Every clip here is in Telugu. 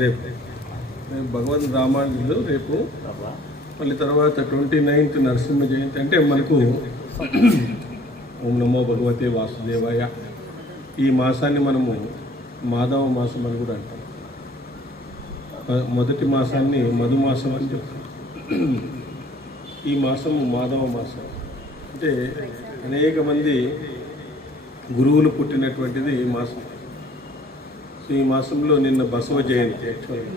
రేపు భగవద్ రామానుజులు రేపు, మళ్ళీ తర్వాత 29th నరసింహ జయంతి. అంటే మనకు ఓం నమో భగవతే వాసుదేవాయ ఈ మాసాన్ని మనము మాధవ మాసం అని కూడా అంటాం. మొదటి మాసాన్ని మధుమాసం అని చెప్తాం. ఈ మాసము మాధవ మాసం. అంటే అనేక మంది గురువులు పుట్టినటువంటిది ఈ మాసం. సో ఈ మాసంలో నిన్న బసవ జయంతి, యాక్చువల్గా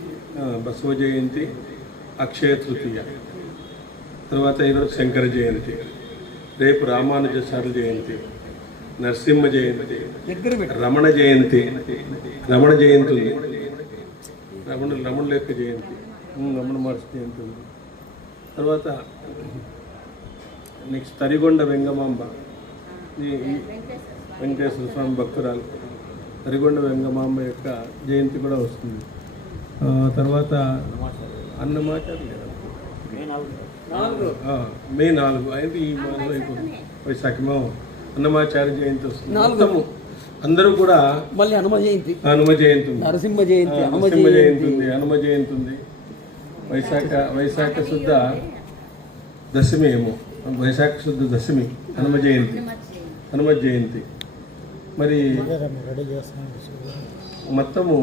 బసవ జయంతి, అక్షయ తృతీయ, తర్వాత ఈరోజు శంకర జయంతి, రేపు రామానుజాచార్య జయంతి, నరసింహ జయంతి, రమణ జయంతి ఉంది, రమణ లెక్క జయంతి, రమణ మహర్షి జయంతి ఉంది. తర్వాత నెక్స్ట్ తరిగొండ వెంగమాంబ, వెంకటేశ్వర స్వామి భక్తురాలు తరిగొండ వెంగమాంబ యొక్క జయంతి కూడా వస్తుంది. తర్వాత అన్నమాచార్య మే 4 అయితే ఈ వైశాఖమో అన్నమాచార్య జయంతి వస్తుంది. మొత్తము అందరూ కూడా మళ్ళీ హనుమ జయంతి ఉంది, నరసింహ జయంతి ఉంది, హనుమ జయంతి ఉంది. వైశాఖ శుద్ధ దశమి ఏమో, వైశాఖ శుద్ధ దశమి హనుమ జయంతి. మరి మొత్తము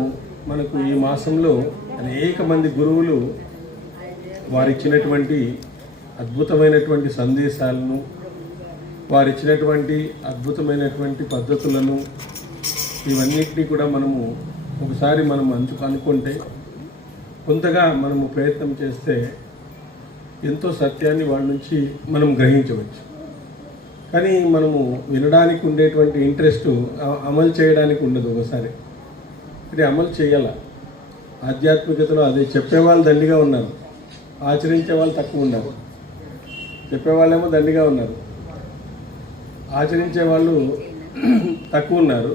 మనకు ఈ మాసంలో అనేక మంది గురువులు వారిచ్చినటువంటి అద్భుతమైనటువంటి సందేశాలను, వారిచ్చినటువంటి అద్భుతమైనటువంటి పద్ధతులను, ఇవన్నిటినీ కూడా మనము ఒకసారి మనం అనుకుంటే, కొంతగా మనము ప్రయత్నం చేస్తే ఎంతో సత్యాన్ని వాళ్ళ నుంచి మనం గ్రహించవచ్చు. కానీ మనము వినడానికి ఉండేటువంటి ఇంట్రెస్ట్ అమలు చేయడానికి ఉండదు. ఒకసారి ఇది అమలు చేయాల. ఆధ్యాత్మికతలో అదే చెప్పేవాళ్ళు దండిగా ఉన్నారు, ఆచరించే వాళ్ళు తక్కువ ఉన్నారు. చెప్పేవాళ్ళేమో దండిగా ఉన్నారు, ఆచరించే వాళ్ళు తక్కువ ఉన్నారు.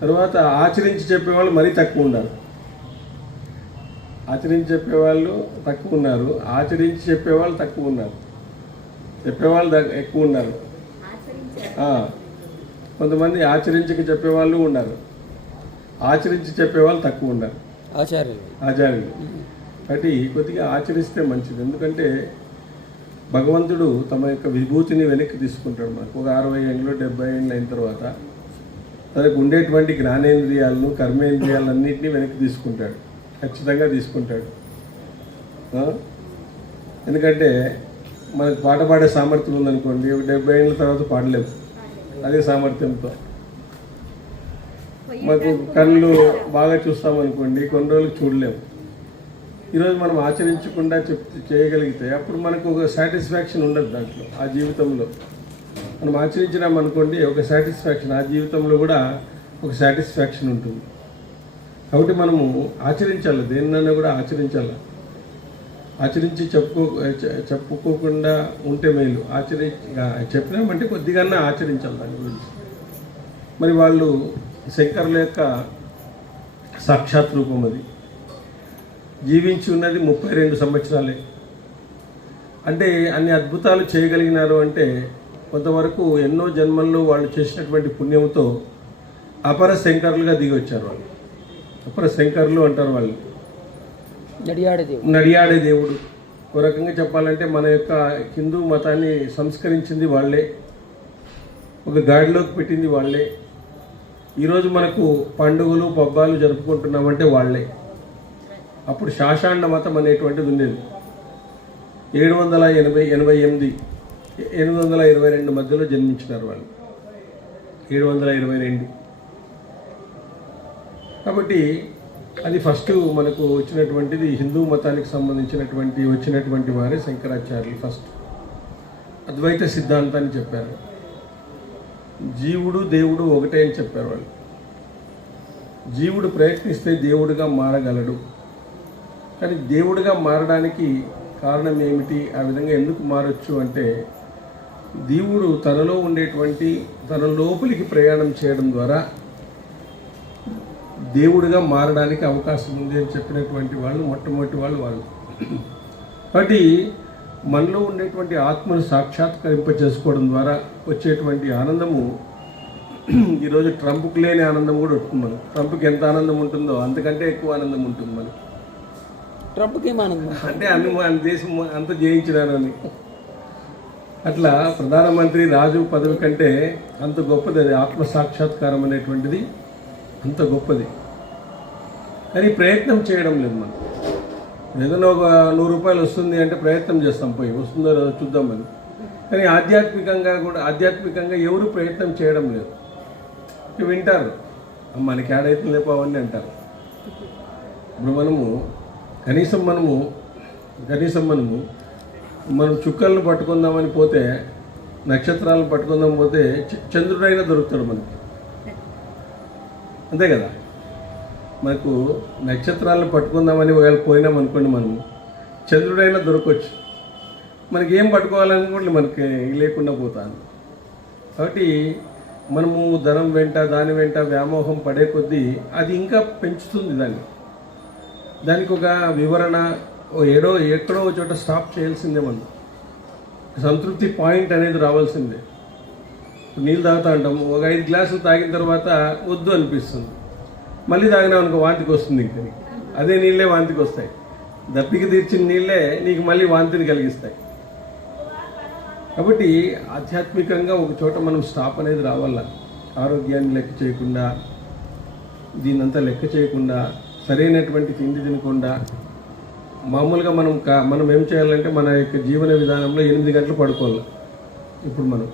తర్వాత ఆచరించి చెప్పేవాళ్ళు మరీ తక్కువ ఉన్నారు. ఆచరించి చెప్పేవాళ్ళు తక్కువ ఉన్నారు, ఆచరించి చెప్పేవాళ్ళు తక్కువ ఉన్నారు, చెప్పేవాళ్ళు ఎక్కువ ఉన్నారు. కొంతమంది ఆచరించక చెప్పేవాళ్ళు ఉన్నారు, ఆచరించి చెప్పేవాళ్ళు తక్కువ ఉన్నారు, ఆచార్యులు. కాబట్టి కొద్దిగా ఆచరిస్తే మంచిది. ఎందుకంటే భగవంతుడు తమ యొక్క విభూతిని వెనక్కి తీసుకుంటాడు. మనకు ఒక 60 ఏళ్ళు 70 ఏళ్ళు అయిన తర్వాత తనకు ఉండేటువంటి జ్ఞానేంద్రియాలను, కర్మేంద్రియాలన్నింటినీ వెనక్కి తీసుకుంటాడు, ఖచ్చితంగా తీసుకుంటాడు. ఎందుకంటే మనకు పాట పాడే సామర్థ్యం ఉందనుకోండి, 70 ఏళ్ళ తర్వాత పాడలేము అదే సామర్థ్యంతో. మాకు కళ్ళు బాగా చూస్తామనుకోండి, కొన్ని రోజులు చూడలేము. ఈరోజు మనం ఆచరించకుండా చేయగలిగితే అప్పుడు మనకు ఒక సాటిస్ఫాక్షన్ ఉండదు దాంట్లో. ఆ జీవితంలో మనం ఆచరించినామనుకోండి ఒక సాటిస్ఫాక్షన్, ఆ జీవితంలో కూడా ఒక సాటిస్ఫాక్షన్ ఉంటుంది. కాబట్టి మనము ఆచరించాలి, దేన్నైనా కూడా ఆచరించాలి. ఆచరించి చెప్పుకోకుండా ఉంటే మేలు. చెప్పినామంటే కొద్దిగా ఆచరించాలి దాని గురించి. మరి వాళ్ళు శంకరుల యొక్క సాక్షాత్ రూపం అది. జీవించి ఉన్నది 32 సంవత్సరాలే. అంటే అన్ని అద్భుతాలు చేయగలిగినారు అంటే కొంతవరకు ఎన్నో జన్మల్లో వాళ్ళు చేసినటువంటి పుణ్యంతో అపర శంకరులుగా దిగి వచ్చారు. వాళ్ళు అపర శంకరులు అంటారు. వాళ్ళు నడియాడే దేవుడు. ఒక రకంగా చెప్పాలంటే మన యొక్క హిందూ మతాన్ని సంస్కరించింది వాళ్ళే, ఒక గాడిలోకి పెట్టింది వాళ్ళే. ఈరోజు మనకు పండుగలు పబ్బాలు జరుపుకుంటున్నామంటే వాళ్ళే. అప్పుడు శాషాండ మతం అనేటువంటిది ఉండేది. 788 822 మధ్యలో జన్మించినారు వాళ్ళు, 722. కాబట్టి అది ఫస్ట్ మనకు వచ్చినటువంటిది హిందూ మతానికి సంబంధించినటువంటి వచ్చినటువంటి వారే శంకరాచార్యులు. ఫస్ట్ అద్వైత సిద్ధాంతాన్ని చెప్పారు. జీవుడు దేవుడు ఒకటే అని చెప్పారు వాళ్ళు. జీవుడు ప్రయత్నిస్తే దేవుడిగా మారగలడు. కానీ దేవుడిగా మారడానికి కారణం ఏమిటి, ఆ విధంగా ఎందుకు మారచ్చు అంటే దేవుడు తనలో ఉండేటువంటి తన లోపలికి ప్రయాణం చేయడం ద్వారా దేవుడిగా మారడానికి అవకాశం ఉంది అని చెప్పినటువంటి వాళ్ళు మొట్టమొదటి వాళ్ళు. కాబట్టి మనలో ఉండేటువంటి ఆత్మను సాక్షాత్కరింప చేసుకోవడం ద్వారా వచ్చేటువంటి ఆనందము ఈరోజు ట్రంప్కి లేని ఆనందం కూడా ఉంటుంది మనకు. ట్రంప్కి ఎంత ఆనందం ఉంటుందో అంతకంటే ఎక్కువ ఆనందం ఉంటుంది మనకు. ట్రంప్కి ఏం ఆనందం? అంటే అన్ని మన దేశం అంతా జయించినారని. అట్లా ప్రధానమంత్రి రాజు పదవి కంటే అంత గొప్పది అది. ఆత్మసాక్షాత్కారం అనేటువంటిది అంత గొప్పది. కానీ ప్రయత్నం చేయడం లేదు మనం. ఏదైనా ఒక 100 రూపాయలు వస్తుంది అంటే ప్రయత్నం చేస్తాం, పోయి వస్తుందో లేదో చూద్దామని. కానీ ఆధ్యాత్మికంగా ఎవరు ప్రయత్నం చేయడం లేదు. వింటారు, మనకి ఏడైతే లేపవన్నీ అంటారు. ఇప్పుడు కనీసం మనం చుక్కలను పట్టుకుందామని పోతే, నక్షత్రాలను పట్టుకుందాం పోతే చంద్రుడైనా దొరుకుతాడు మనకి, అంతే కదా. మనకు నక్షత్రాలను పట్టుకుందామని ఒకవేళ పోయినాం అనుకోండి, మనము చంద్రుడైనా దొరకవచ్చు. మనకి ఏం పట్టుకోవాలని కూడా మనకి లేకుండా పోతాను. కాబట్టి మనము ధనం వెంట దాని వెంట వ్యామోహం పడే కొద్దీ అది ఇంకా పెంచుతుంది దానికి ఒక వివరణ ఎక్కడో ఒక చోట స్టాప్ చేయాల్సిందే. మనం సంతృప్తి పాయింట్ అనేది రావాల్సిందే. నీళ్ళు తాగుతా ఉంటాం, ఒక 5 గ్లాసులు తాగిన తర్వాత వద్దు అనిపిస్తుంది, మళ్ళీ తాగినాం అనుకో వాంతికి వస్తుంది. ఇంకా అదే నీళ్ళే వాంతికి వస్తాయి. దప్పికి తీర్చిన నీళ్ళే నీకు మళ్ళీ వాంతిని కలిగిస్తాయి. కాబట్టి ఆధ్యాత్మికంగా ఒక చోట మనం స్టాప్ అనేది రావాల. ఆరోగ్యాన్ని లెక్క చేయకుండా, దీన్నంతా లెక్క చేయకుండా, సరైనటువంటి తిండి తినకుండా, మామూలుగా మనం ఏం చేయాలంటే మన యొక్క జీవన విధానంలో 8 గంటలు పడుకోవాలి. ఇప్పుడు మనం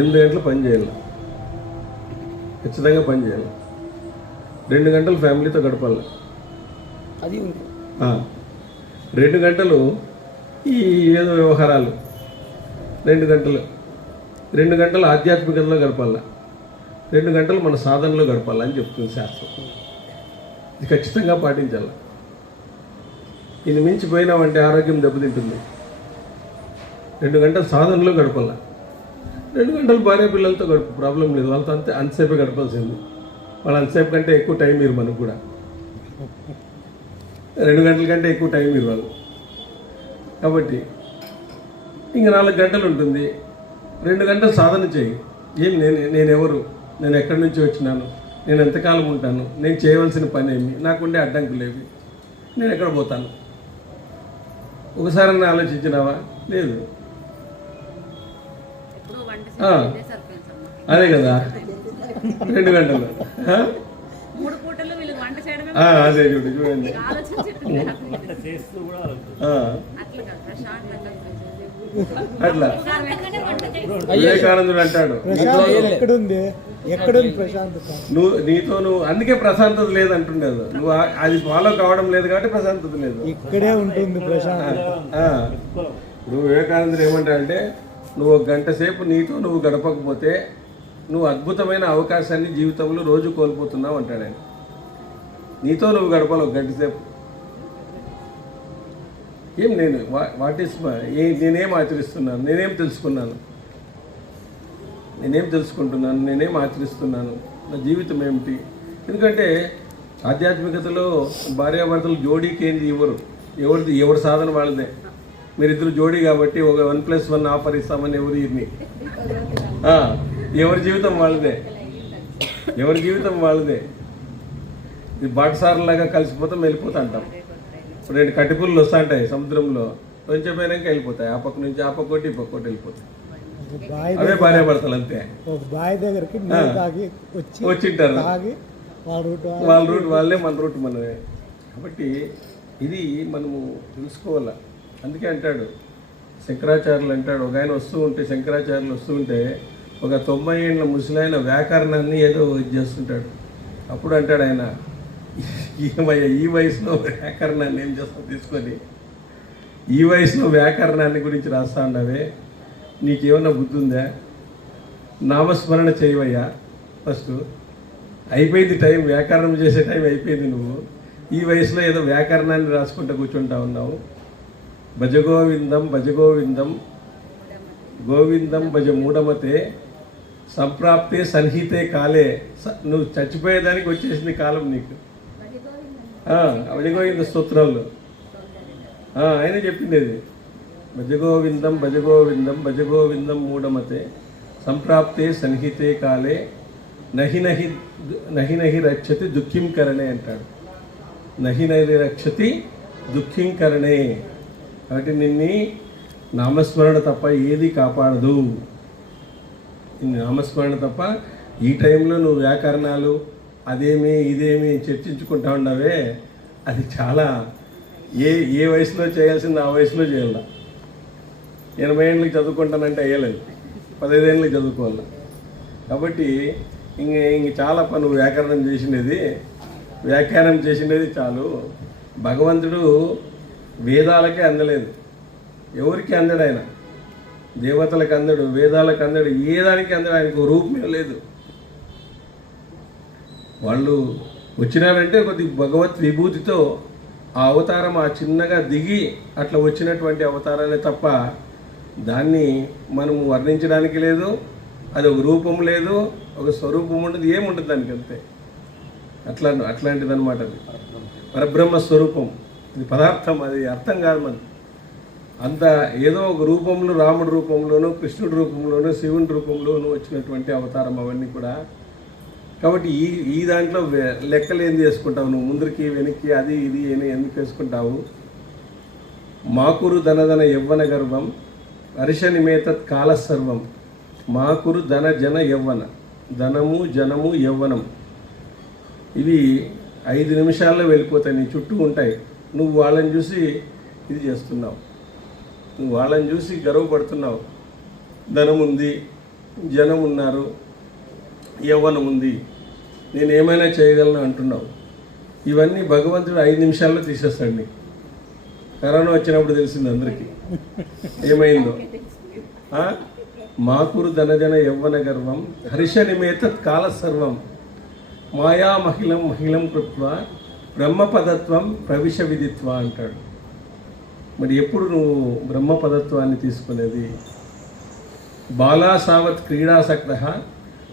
8 గంటలు పని చేయాలి, ఖచ్చితంగా పని చేయాలి. 2 గంటలు ఫ్యామిలీతో గడపాలి. అది 2 గంటలు ఈ ఏదో వ్యవహారాలు, 2 గంటలు ఆధ్యాత్మికతలో గడపాల, 2 గంటలు మన సాధనలో గడపాలని చెప్తుంది శాస్త్రం. ఇది ఖచ్చితంగా పాటించాలి. ఇది మించిపోయినామంటే ఆరోగ్యం దెబ్బతింటుంది. 2 గంటలు సాధనలో గడపాల, 2 గంటలు భార్య పిల్లలతో గడుపు, ప్రాబ్లం లేదు. వాళ్ళతో అంతసేపే గడపాల్సింది. వాళ్ళు అంతసేపు కంటే ఎక్కువ టైం ఇవ్వరు మనకు కూడా. 2 గంటల కంటే ఎక్కువ టైం ఇవ్వాలి. కాబట్టి ఇంక 4 గంటలు ఉంటుంది. 2 గంటలు సాధన చేయి. నేనెవరు, నేను ఎక్కడి నుంచి వచ్చినాను, నేను ఎంతకాలం ఉంటాను, నేను చేయవలసిన పని ఏమి, నాకుండే అడ్డంకులేవి, నేను ఎక్కడ పోతాను, ఒకసారి ఆలోచించినావా? లేదు. అదే కదా 2 గంటలు. అదే చూడండి. అట్లా వివేకానందుడు అంటాడు, నువ్వు అందుకే ప్రశాంతత లేదు అంటుండేది. నువ్వు అది ఫాలో కావడం లేదు కాబట్టి ప్రశాంతత లేదు, ఇక్కడే ఉంటుంది ప్రశాంతత. ఇప్పుడు వివేకానందుడు ఏమంటాడంటే, నువ్వు 1 గంట సేపు నీతో నువ్వు గడపకపోతే నువ్వు అద్భుతమైన అవకాశాన్ని జీవితంలో రోజు కోల్పోతున్నావు అంటాడు ఆయన. నీతో నువ్వు గడపాలి 1 గంట సేపు. నేను నేనేం ఆచరిస్తున్నాను, నేనేం తెలుసుకుంటున్నాను, నేనేం ఆచరిస్తున్నాను, నా జీవితం ఏమిటి? ఎందుకంటే ఆధ్యాత్మికతలో భార్యాభర్తలు జోడీకి ఏంది ఇవ్వరు, ఎవరి సాధన వాళ్ళదే. మీరిద్దరు జోడీ కాబట్టి ఒక 1+1 ఆఫర్ ఇస్తామని ఎవరు ఇన్ని, ఎవరి జీవితం వాళ్ళదే. ఇది బాటసారులాగా కలిసిపోతాం, వెళ్ళిపోతా అంటాం. 2 కట్టిపుల్లు వస్తూ ఉంటాయి సముద్రంలో, కొంచెం పోయినాక వెళ్ళిపోతాయి. ఆ పక్క నుంచి ఆ పక్కోటి ఈ పక్కోటి వెళ్ళిపోతాయి. అవే భార్యాభర్తలు అంతే. బావి దగ్గరికి వచ్చింటారు, వాళ్ళ రూట్ వాళ్ళే, మన రూట్ మనమే. కాబట్టి ఇది మనము తెలుసుకోవాలా. అందుకే అంటాడు శంకరాచార్యులు అంటాడు, ఒక ఆయన శంకరాచార్యులు వస్తూ ఉంటే ఒక 90 ఏళ్ళ ముసలాయన వ్యాకరణాన్ని ఏదో ఇది చేస్తుంటాడు. అప్పుడు అంటాడు ఆయన, ఏమయ్యా ఈ వయసులో వ్యాకరణాన్ని ఏం చేస్తావు తీసుకొని, ఈ వయసులో వ్యాకరణాన్ని గురించి రాస్తా ఉండవే, నీకేమన్నా బుద్ధి ఉందా? నామస్మరణ చేయవయ్యా ఫస్ట్. అయిపోయింది టైం, వ్యాకరణం చేసే టైం అయిపోయింది. నువ్వు ఈ వయసులో ఏదో వ్యాకరణాన్ని రాసుకుంటూ కూర్చుంటా ఉన్నావు. భజగోవిందం భజగోవిందం గోవిందం భజ మూఢమతే సంప్రాప్తే సన్హితే కాలే. నువ్వు చచ్చిపోయేదానికి వచ్చేసింది కాలం నీకు. భజగోవింద స్తోత్రాల్లో ఆయన చెప్పింది అది. భజగోవిందం భజగోవిందం భజగోవిందం మూఢమతే సంప్రాప్తే సన్హితే కాలే నహి నహి నహి నహి రక్షతి దుఃఖిం కరణే అంటాడు. నహి నహి రక్షతి దుఃఖిం కరణే. కాబట్టి నిన్ని నామస్మరణ తప్ప ఏది కాపాడదు. నామస్మరణ తప్ప ఈ టైంలో నువ్వు వ్యాకరణాలు అదేమి ఇదేమి చర్చించుకుంటా ఉన్నావే, అది చాలా ఏ వయసులో చేయాల్సింది ఆ వయసులో చేయాల. 80 ఏళ్ళకి చదువుకుంటానంటే అయ్యలేదు, 15 ఏళ్ళకి చదువుకోవాలి. కాబట్టి ఇంక చాలా పని వ్యాఖ్యానం చేసినది చాలు. భగవంతుడు వేదాలకే అందలేదు, ఎవరికి అందడు. ఆయన దేవతలకు అందడు, వేదాలకు అందడు, ఏ దానికి అందడు. ఆయనకు రూపమే లేదు. వాళ్ళు వచ్చినారంటే కొద్ది భగవత్ విభూతితో ఆ అవతారం ఆ చిన్నగా దిగి అట్లా వచ్చినటువంటి అవతారాలే తప్ప దాన్ని మనం వర్ణించడానికి లేదు. అది ఒక రూపం లేదు, ఒక స్వరూపం ఉండదు, ఏముంటుంది దానికి. అంతే అట్లాంటిది అనమాట. అది పరబ్రహ్మ స్వరూపం, ఇది పదార్థం, అది అర్థం కాదు మనకి. అంత ఏదో ఒక రూపంలో, రాముడి రూపంలోనూ కృష్ణుడి రూపంలోనూ శివుని రూపంలోనూ వచ్చినటువంటి అవతారం అవన్నీ కూడా. కాబట్టి ఈ దాంట్లో లెక్కలు ఏం చేసుకుంటావు నువ్వు? ముందరికి వెనక్కి అది ఇది ఎందుకు వేసుకుంటావు? మాకురు ధనధన యవ్వన గర్వం హర్షనిమేతత్ కాలసర్వం. మాకురు ధన జన యవ్వన, ధనము జనము యవ్వనం ఇవి 5 నిమిషాల్లో వెళ్ళిపోతాయి, నీ చుట్టూ ఉంటాయి. నువ్వు వాళ్ళని చూసి ఇది చేస్తున్నావు, నువ్వు వాళ్ళని చూసి గర్వపడుతున్నావు. ధనం ఉంది, జనం ఉన్నారు, యవ్వనం ఉంది, నేను ఏమైనా చేయగలను అంటున్నావు. ఇవన్నీ భగవంతుడు 5 నిమిషాల్లో తీసేస్తాడు నీకు. కరోనా వచ్చినప్పుడు తెలిసింది అందరికీ ఏమైందో. మాకురు ధనజన యవ్వన గర్వం హర్షనిమేతత్ కాల సర్వం మాయా మహిళం కృత్వ బ్రహ్మపదత్వం ప్రవిశ విదిత్వ అంటాడు. మరి ఎప్పుడు నువ్వు బ్రహ్మపదత్వాన్ని తీసుకునేది? బాలా సావత్ క్రీడాసక్త,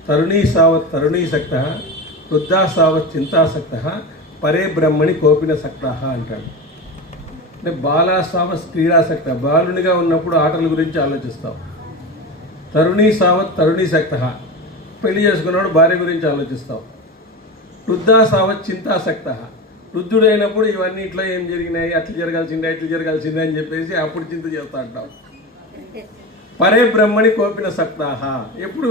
తరుణీ సావత్ తరుణీసక్త, వృద్ధా సావత్ చింతాసక్త, పరే బ్రహ్మణి కోపిన సక్త అంటాడు. అంటే బాలా సావత్ క్రీడాసక్త, బాలునిగా ఉన్నప్పుడు ఆటల గురించి ఆలోచిస్తావు. తరుణీ సావత్ తరుణీసక్త, పెళ్లి చేసుకున్నప్పుడు భార్య గురించి ఆలోచిస్తావు. వృద్ధా సావత్ చింతాసక్త, వృద్ధుడైనప్పుడు ఇవన్నీ ఇట్లా ఏం జరిగినాయి, అట్లా జరగాల్సిందే అని చెప్పేసి అప్పుడు చింత చేస్తా అంటావు. పరే బ్రహ్మని కోపిన సక్తాహ, ఎప్పుడు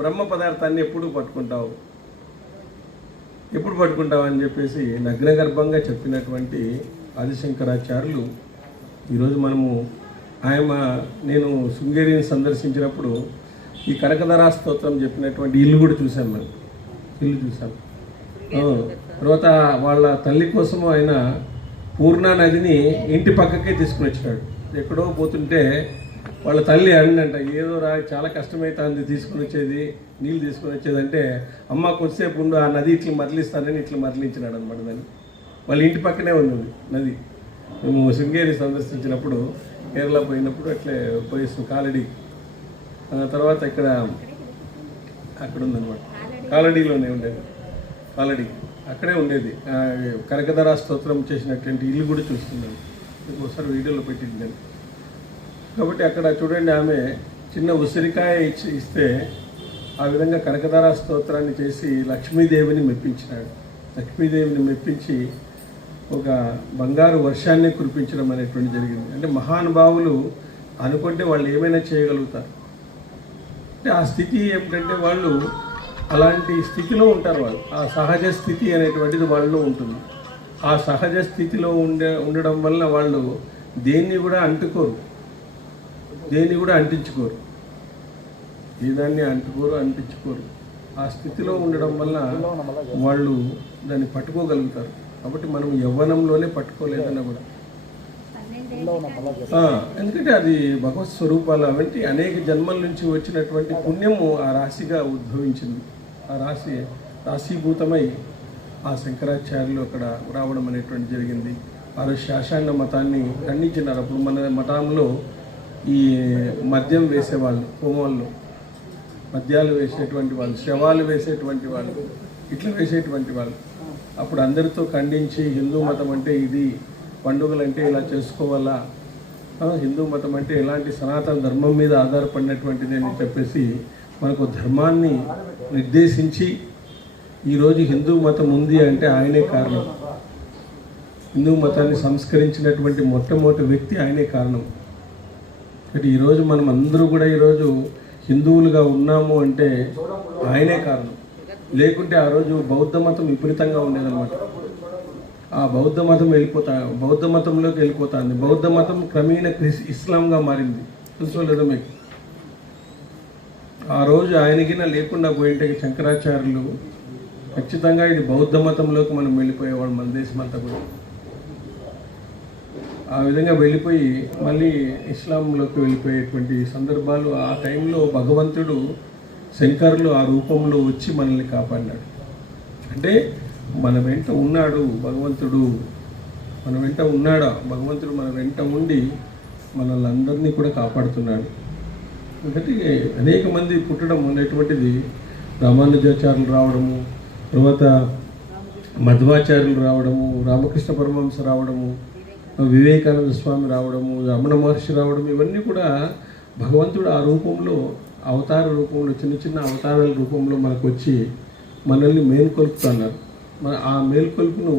బ్రహ్మ పదార్థాన్ని ఎప్పుడు పట్టుకుంటావు అని చెప్పేసి నగ్న గర్భంగా చెప్పినటువంటి ఆదిశంకరాచార్యులు. ఈరోజు మనము నేను శృంగేరిని సందర్శించినప్పుడు ఈ కనకధరా స్తోత్రం చెప్పినటువంటి ఇల్లు కూడా చూసాం. మనం ఇల్లు చూసాం. తర్వాత వాళ్ళ తల్లి కోసము ఆయన పూర్ణా నదిని ఇంటి పక్కకే తీసుకుని వచ్చినాడు. ఎక్కడో పోతుంటే వాళ్ళ తల్లి అంట, ఏదో చాలా కష్టమవుతుంది నీళ్ళు తీసుకుని వచ్చేది అంటే, అమ్మ కొద్దిసేపు ఉండు, ఆ నది ఇట్లా మరలిస్తానని ఇట్లా మరలించినాడు అనమాట. దాన్ని వాళ్ళ ఇంటి పక్కనే ఉంది నది. మేము శృంగేరి సందర్శించినప్పుడు, కేరళ పోయినప్పుడు అట్లే పోయిస్తాం కాలడి. తర్వాత అక్కడ ఉందన్నమాట, కాలడీలోనే ఉండేది. కాలడి అక్కడే ఉండేది. కనకధరా స్తోత్రం చేసినటువంటి ఇల్లు కూడా చూస్తున్నాను, ఒకసారి వీడియోలో పెట్టింది. కాబట్టి అక్కడ చూడండి, ఆమె చిన్న ఉసిరికాయ ఇస్తే ఆ విధంగా కనకధరా స్తోత్రాన్ని చేసి లక్ష్మీదేవిని మెప్పించినాడు. లక్ష్మీదేవిని మెప్పించి ఒక బంగారు వర్షాన్ని కురిపించడం అనేటువంటి జరిగింది. అంటే మహానుభావులు అనుకుంటే వాళ్ళు ఏమైనా చేయగలుగుతారు. అంటే ఆ స్థితి ఏమిటంటే వాళ్ళు అలాంటి స్థితిలో ఉంటారు. వాళ్ళు ఆ సహజ స్థితి అనేటువంటిది వాళ్ళలో ఉంటుంది. ఆ సహజ స్థితిలో ఉండడం వల్ల వాళ్ళు దేన్ని కూడా అంటించుకోరు. ఏ దాన్ని అంటించుకోరు. ఆ స్థితిలో ఉండడం వల్ల వాళ్ళు దాన్ని పట్టుకోగలుగుతారు. కాబట్టి మనం యవ్వనంలోనే పట్టుకోలేదన్నా కూడా, ఎందుకంటే అది భగవత్ స్వరూపాలు. అవంటి అనేక జన్మల నుంచి వచ్చినటువంటి పుణ్యము ఆ రాశిగా ఉద్భవించింది. ఆ రాశీభూతమై ఆ శంకరాచార్యులు అక్కడ రావడం అనేటువంటి జరిగింది. ఆ రోజు శాశాండ మతాన్ని ఖండించినారు. అప్పుడు మన మతంలో ఈ మద్యం వేసేవాళ్ళు, హోమాల్లో మద్యాలు వేసేటువంటి వాళ్ళు, శవాలు వేసేటువంటి వాళ్ళు, ఇట్లా వేసేటువంటి వాళ్ళు అప్పుడు అందరితో ఖండించి, హిందూ మతం అంటే ఇది, పండుగలు అంటే ఇలా చేసుకోవాలా, హిందూ మతం అంటే ఇలాంటి సనాతన ధర్మం మీద ఆధారపడినటువంటిది అని చెప్పేసి మనకు ధర్మాన్ని నిర్దేశించి ఈరోజు హిందూ మతం ఉంది అంటే ఆయనే కారణం. హిందూ మతాన్ని సంస్కరించినటువంటి మొట్టమొదటి వ్యక్తి ఆయనే కారణం. అంటే ఈరోజు మనం అందరూ కూడా ఈరోజు హిందువులుగా ఉన్నాము అంటే ఆయనే కారణం. లేకుంటే ఆ రోజు బౌద్ధ మతం విపరీతంగా ఉండేదన్నమాట. ఆ బౌద్ధ మతం బౌద్ధ మతంలోకి వెళ్ళిపోతుంది. బౌద్ధ మతం క్రమేణ ఇస్లాంగా మారింది. తెలుసో లేదో మీకు? ఆ రోజు ఆయనకినా లేకుండా పోయింటే శంకరాచార్యులు ఖచ్చితంగా ఇది బౌద్ధ మతంలోకి మనం వెళ్ళిపోయేవాడు, మన దేశం అంతా కూడా. ఆ విధంగా వెళ్ళిపోయి మళ్ళీ ఇస్లాంలోకి వెళ్ళిపోయేటువంటి సందర్భాలు ఆ టైంలో భగవంతుడు శంకరులు ఆ రూపంలో వచ్చి మనల్ని కాపాడినాడు. అంటే మన వెంట ఉన్నాడు భగవంతుడు, మన వెంట ఉన్నాడా భగవంతుడు, మన వెంట ఉండి మనల్ని అందరినీ కూడా కాపాడుతున్నాడు. ఎందుకంటే అనేక మంది పుట్టడం అనేటువంటిది, రామానుజాచార్యులు రావడము, తర్వాత మధ్వాచార్యులు రావడము, రామకృష్ణ పరమహంస రావడము, వివేకానంద స్వామి రావడము, రమణ మహర్షి రావడం, ఇవన్నీ కూడా భగవంతుడు ఆ రూపంలో అవతార రూపంలో చిన్న చిన్న అవతారాల రూపంలో మనకు వచ్చి మనల్ని మేల్కొల్పుతున్నారు. మన ఆ మేల్కొల్పును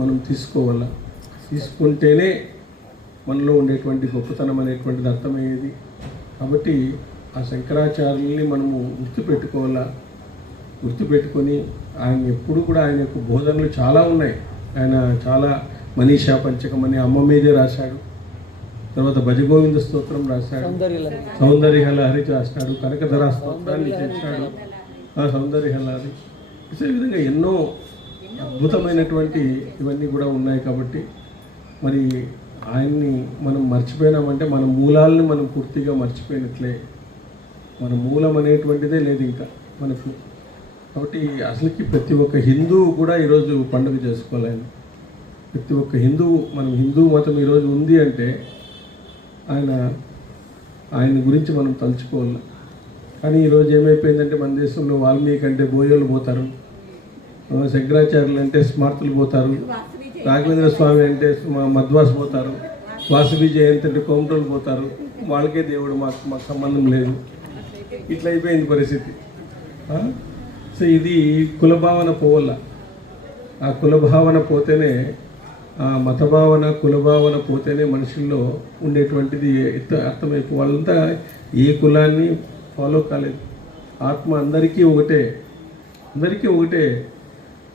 మనం తీసుకోవాలా. తీసుకుంటేనే మనలో ఉండేటువంటి గొప్పతనం అనేటువంటిది అర్థమయ్యేది. కాబట్టి ఆ శంకరాచార్యుల్ని మనము గుర్తుపెట్టుకోవాలా. గుర్తుపెట్టుకొని ఆయన ఎప్పుడు కూడా ఆయన యొక్క బోధనలు చాలా ఉన్నాయి. ఆయన చాలా మనీషా పంచకం అని అమ్మ మీదే రాశాడు. తర్వాత భజగోవింద స్తోత్రం రాశాడు, సౌందర్యహలహరి రాశాడు, కనకధరా స్తోత్రాన్ని చేశాడు, సౌందర్యహలహరి. ఇదే విధంగా ఎన్నో అద్భుతమైనటువంటి ఇవన్నీ కూడా ఉన్నాయి. కాబట్టి మరి ఆయన్ని మనం మర్చిపోయినామంటే మన మూలాలను మనం పూర్తిగా మర్చిపోయినట్లే. మన మూలం అనేటువంటిదే లేదు ఇంకా మనకు. కాబట్టి అసలుకి ప్రతి ఒక్క హిందువు కూడా ఈరోజు పండుగ చేసుకోవాలి. ఆయన ప్రతి ఒక్క హిందువు, మనం హిందూ మతం ఈరోజు ఉంది అంటే ఆయన గురించి మనం తలుచుకోవాలి. కానీ ఈరోజు ఏమైపోయిందంటే మన దేశంలో వాల్మీకి అంటే బోయోలు పోతారు, శంకరాచార్యులు అంటే స్మార్తులు పోతారు, రాఘవేంద్ర స్వామి అంటే మధ్వాస్ పోతారు, వాసవి జయంతి అంటే కోమటోలు పోతారు. వాళ్ళకే దేవుడు, మాకు సంబంధం లేదు. ఇట్లా అయిపోయింది పరిస్థితి. సో ఇది కులభావన పోవల్ల. ఆ కులభావన పోతేనే, ఆ మతభావన కులభావన పోతేనే మనుషుల్లో ఉండేటువంటిది అర్థమైపో. వాళ్ళంతా ఏ కులాన్ని ఫాలో కాలేదు. ఆత్మ అందరికీ ఒకటే, అందరికీ ఒకటే.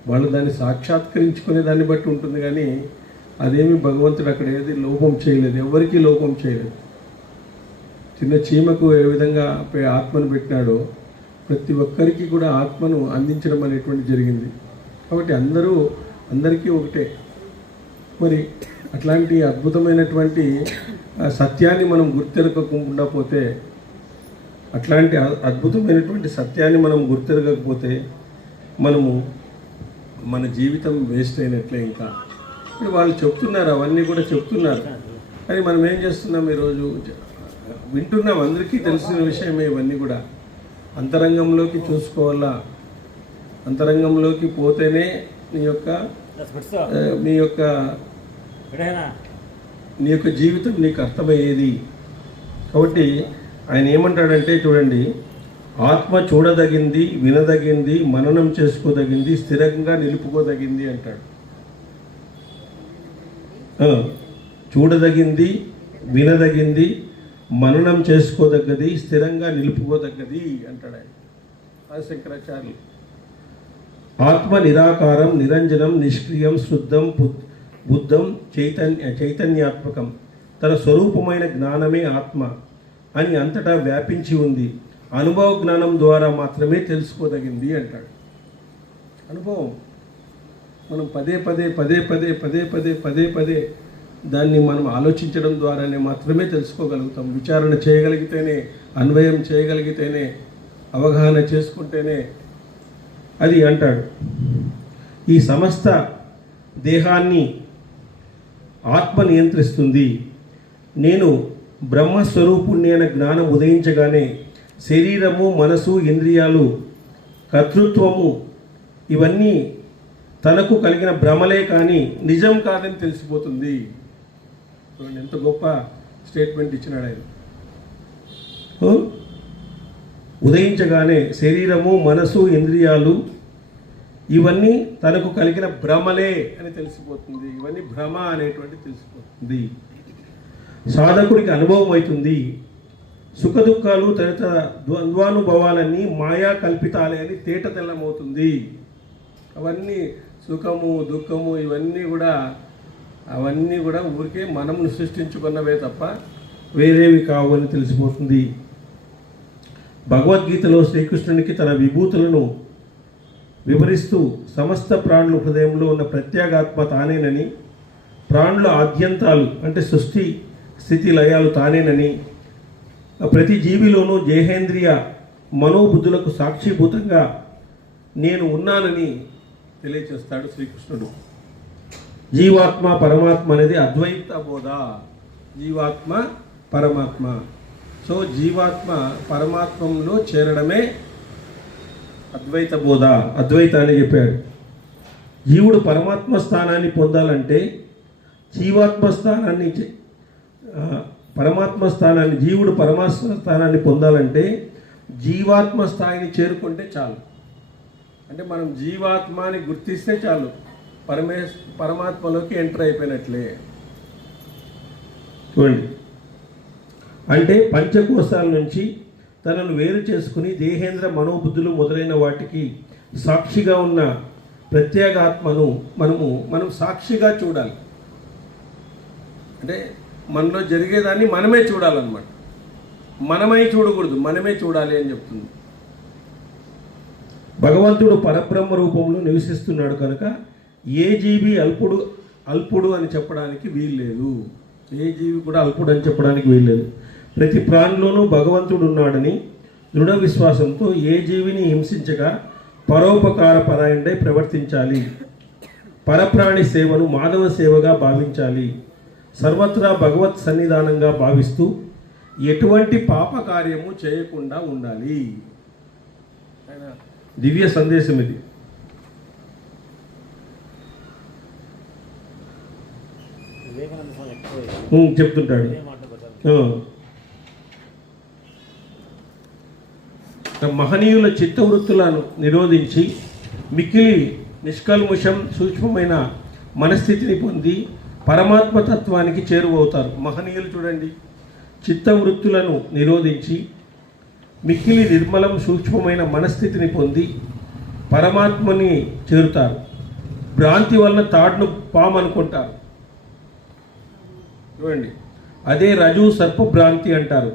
వాళ్ళు దాన్ని సాక్షాత్కరించుకునే దాన్ని బట్టి ఉంటుంది. కానీ అదేమి భగవంతుడు అక్కడ ఏది లోపం చేయలేదు, ఎవరికీ లోపం చేయలేదు. చిన్న చీమకు ఏ విధంగా ఆత్మను పెట్టినాడో ప్రతి ఒక్కరికి కూడా ఆత్మను అందించడం అనేటువంటి జరిగింది. కాబట్టి అందరికీ ఒకటే. మరి అట్లాంటి అద్భుతమైనటువంటి సత్యాన్ని మనం గుర్తెరగకుండా పోతే, అట్లాంటి అద్భుతమైనటువంటి సత్యాన్ని మనం గుర్తెరగకపోతే మన జీవితం వేస్ట్ అయినట్లే. ఇంకా ఇప్పుడు వాళ్ళు చెప్తున్నారు, అవన్నీ కూడా చెప్తున్నారు. కానీ మనం ఏం చేస్తున్నాం? ఈరోజు వింటున్నాం, అందరికీ తెలిసిన విషయమే ఇవన్నీ కూడా. అంతరంగంలోకి చూసుకోవాలా. అంతరంగంలోకి పోతేనే నీ యొక్క జీవితం నీకు అర్థమయ్యేది. కాబట్టి ఆయన ఏమంటాడంటే చూడండి, ఆత్మ చూడదగింది, వినదగింది, మననం చేసుకోదగింది, స్థిరంగా నిలుపుకోదగింది అంటాడు. చూడదగింది, వినదగింది, మననం చేసుకోదగ్గది, స్థిరంగా నిలుపుకోదగ్గది అంటాడు ఆయన. అది శంకరాచార్యులు. ఆత్మ నిరాకారం, నిరంజనం, నిష్క్రియం, శుద్ధం, బుద్ధం, చైతన్యాత్మకం. తన స్వరూపమైన జ్ఞానమే ఆత్మ అని అంతటా వ్యాపించి ఉంది. అనుభవ జ్ఞానం ద్వారా మాత్రమే తెలుసుకోదగింది అంటాడు. అనుభవం మనం పదే దాన్ని మనం ఆలోచించడం ద్వారానే మాత్రమే తెలుసుకోగలుగుతాం. విచారణ చేయగలిగితేనే, అన్వయం చేయగలిగితేనే, అవగాహన చేసుకుంటేనే అది అంటాడు. ఈ సమస్త దేహాన్ని ఆత్మ నియంత్రిస్తుంది. నేను బ్రహ్మస్వరూపుణ్ణి అనే జ్ఞానం ఉదయించగానే శరీరము, మనసు, ఇంద్రియాలు, కర్తృత్వము ఇవన్నీ తనకు కలిగిన భ్రమలే కానీ నిజం కాదని తెలిసిపోతుంది. ఎంత గొప్ప స్టేట్మెంట్ ఇచ్చినాడు ఆయన. ఉదయించగానే శరీరము, మనసు, ఇంద్రియాలు ఇవన్నీ తనకు కలిగిన భ్రమలే అని తెలిసిపోతుంది. ఇవన్నీ భ్రమ అనేటువంటి తెలిసిపోతుంది. సాధకుడికి అనుభవం అవుతుంది. సుఖ దుఃఖాలు తదితర ద్వంద్వానుభవాలన్నీ మాయా కల్పితాలే అని తేట తెల్లమవుతుంది. అవన్నీ సుఖము, దుఃఖము అవన్నీ కూడా ఊరికే మనం సృష్టించుకున్నవే తప్ప వేరేవి కావు అని తెలిసిపోతుంది. భగవద్గీతలో శ్రీకృష్ణునికి తన విభూతులను వివరిస్తూ సమస్త ప్రాణుల హృదయంలో ఉన్న ప్రత్యేగాత్మ తానేనని, ప్రాణుల ఆద్యంతాలు అంటే సృష్టి స్థితి లయాలు తానేనని, ప్రతి జీవిలోనూ దేహేంద్రియ మనోబుద్ధులకు సాక్షిభూతంగా నేను ఉన్నానని తెలియచేస్తాడు శ్రీకృష్ణుడు. జీవాత్మ పరమాత్మ అనేది అద్వైత బోధ. జీవాత్మ పరమాత్మ. సో జీవాత్మ పరమాత్మలో చేరడమే అద్వైత బోధ, అద్వైతాన్ని చెప్పాడు. జీవుడు పరమాత్మ స్థానాన్ని పొందాలంటే జీవుడు పరమాత్మ స్థానాన్ని పొందాలంటే జీవాత్మ స్థాయిని చేరుకుంటే చాలు. అంటే మనం జీవాత్మని గుర్తిస్తే చాలు, పరమాత్మలోకి ఎంటర్ అయిపోయినట్లే. చూడండి, అంటే పంచకోశాల నుంచి తనను వేరు చేసుకుని దేహేంద్ర మనోబుద్ధులు మొదలైన వాటికి సాక్షిగా ఉన్న ప్రత్యేగాత్మను మనం సాక్షిగా చూడాలి. అంటే మనలో జరిగేదాన్ని మనమే చూడాలన్నమాట. మనమై చూడకూడదు, మనమే చూడాలి అని చెప్తుంది. భగవంతుడు పరబ్రహ్మ రూపంలో నివసిస్తున్నాడు కనుక ఏ జీవి అల్పుడు అని చెప్పడానికి వీల్లేదు. ఏ జీవి కూడా అల్పుడు అని చెప్పడానికి వీల్లేదు. ప్రతి ప్రాణిలోనూ భగవంతుడు ఉన్నాడని దృఢ విశ్వాసంతో ఏ జీవిని హింసించగా పరోపకార పరాయణుడై ప్రవర్తించాలి. పరప్రాణి సేవను మాధవ సేవగా భావించాలి. సర్వత్రా భగవత్ సన్నిధానంగా భావిస్తూ ఎటువంటి పాప కార్యము చేయకుండా ఉండాలి. దివ్య సందేశం ఇది. చెప్తుంటాడు. మహనీయుల చిత్తవృత్తులను నిరోధించి మిక్కిలి నిష్కల్ముషం సూక్ష్మమైన మనస్థితిని పొంది పరమాత్మతత్వానికి చేరువవుతారు. మహనీయులు చూడండి, చిత్తవృత్తులను నిరోధించి మిక్కిలి నిర్మలం సూక్ష్మమైన మనస్థితిని పొంది పరమాత్మని చేరుతారు. భ్రాంతి వలన తాడును పాము అనుకుంటారు. చూడండి, అదే రజు సర్ప భ్రాంతి అంటారు.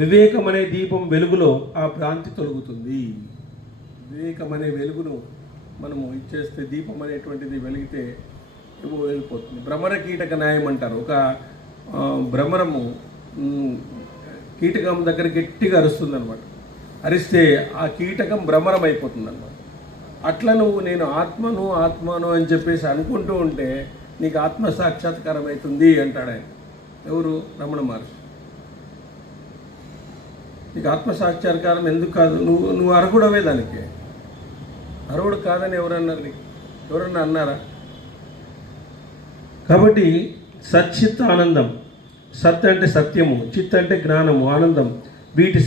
వివేకం అనే దీపం వెలుగులో ఆ భ్రాంతి తొలగుతుంది. వివేకం అనే వెలుగును మనము ఇచ్చేస్తే దీపం అనేటువంటిది వెలిగితే వెళ్ళిపోతుంది. భ్రమర కీటక న్యాయం అంటారు. ఒక భ్రమరము కీటకం దగ్గర గట్టిగా అరుస్తుంది అనమాట. అరిస్తే ఆ కీటకం భ్రమరం అయిపోతుంది అనమాట. అట్లా నేను ఆత్మను అని చెప్పేసి అనుకుంటూ ఉంటే నీకు ఆత్మ సాక్షాత్కారం అవుతుంది అంటాడు ఆయన. ఎవరు? రమణ మహర్షి. నీకు ఆత్మ సాక్షాత్కారం ఎందుకు కాదు? నువ్వు అర్హుడవే దానికి. అర్హుడు కాదని ఎవరన్నారు? నీకు ఎవరన్నా అన్నారా? కాబట్టి సచ్చిత్ ఆనందం. సత్ అంటే సత్యము, చిత్ అంటే జ్ఞానము, ఆనందం. వీటి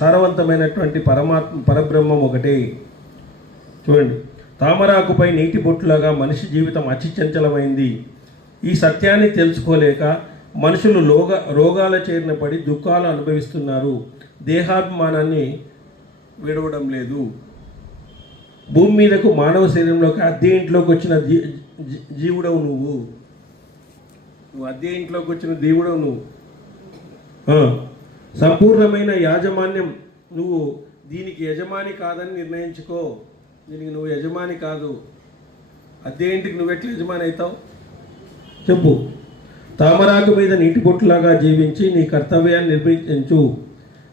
సారవంతమైనటువంటి పరబ్రహ్మం ఒకటే. చూడండి, తామరాకుపై నీటి బొట్టులాగా మనిషి జీవితం అతి చంచలమైంది. ఈ సత్యాన్ని తెలుసుకోలేక మనుషులు రోగాల చేరిన పడి దుఃఖాలు అనుభవిస్తున్నారు. దేహాభిమానాన్ని విడవడం లేదు. భూమి మీదకు మానవ శరీరంలోకి అద్దె ఇంట్లోకి వచ్చిన జీవుడవు నువ్వు అద్దె ఇంట్లోకి వచ్చిన దేవుడవు నువ్వు. సంపూర్ణమైన యాజమాన్యం. నువ్వు దీనికి యజమాని కాదని నిర్ణయించుకో. దీనికి నువ్వు యజమాని కాదు. అద్దె ఇంటికి నువ్వెట్లా యజమాని అవుతావు చెప్పు. తామరాకు మీద నీటి బొట్టులాగా జీవించి నీ కర్తవ్యాన్ని నిర్వహించు.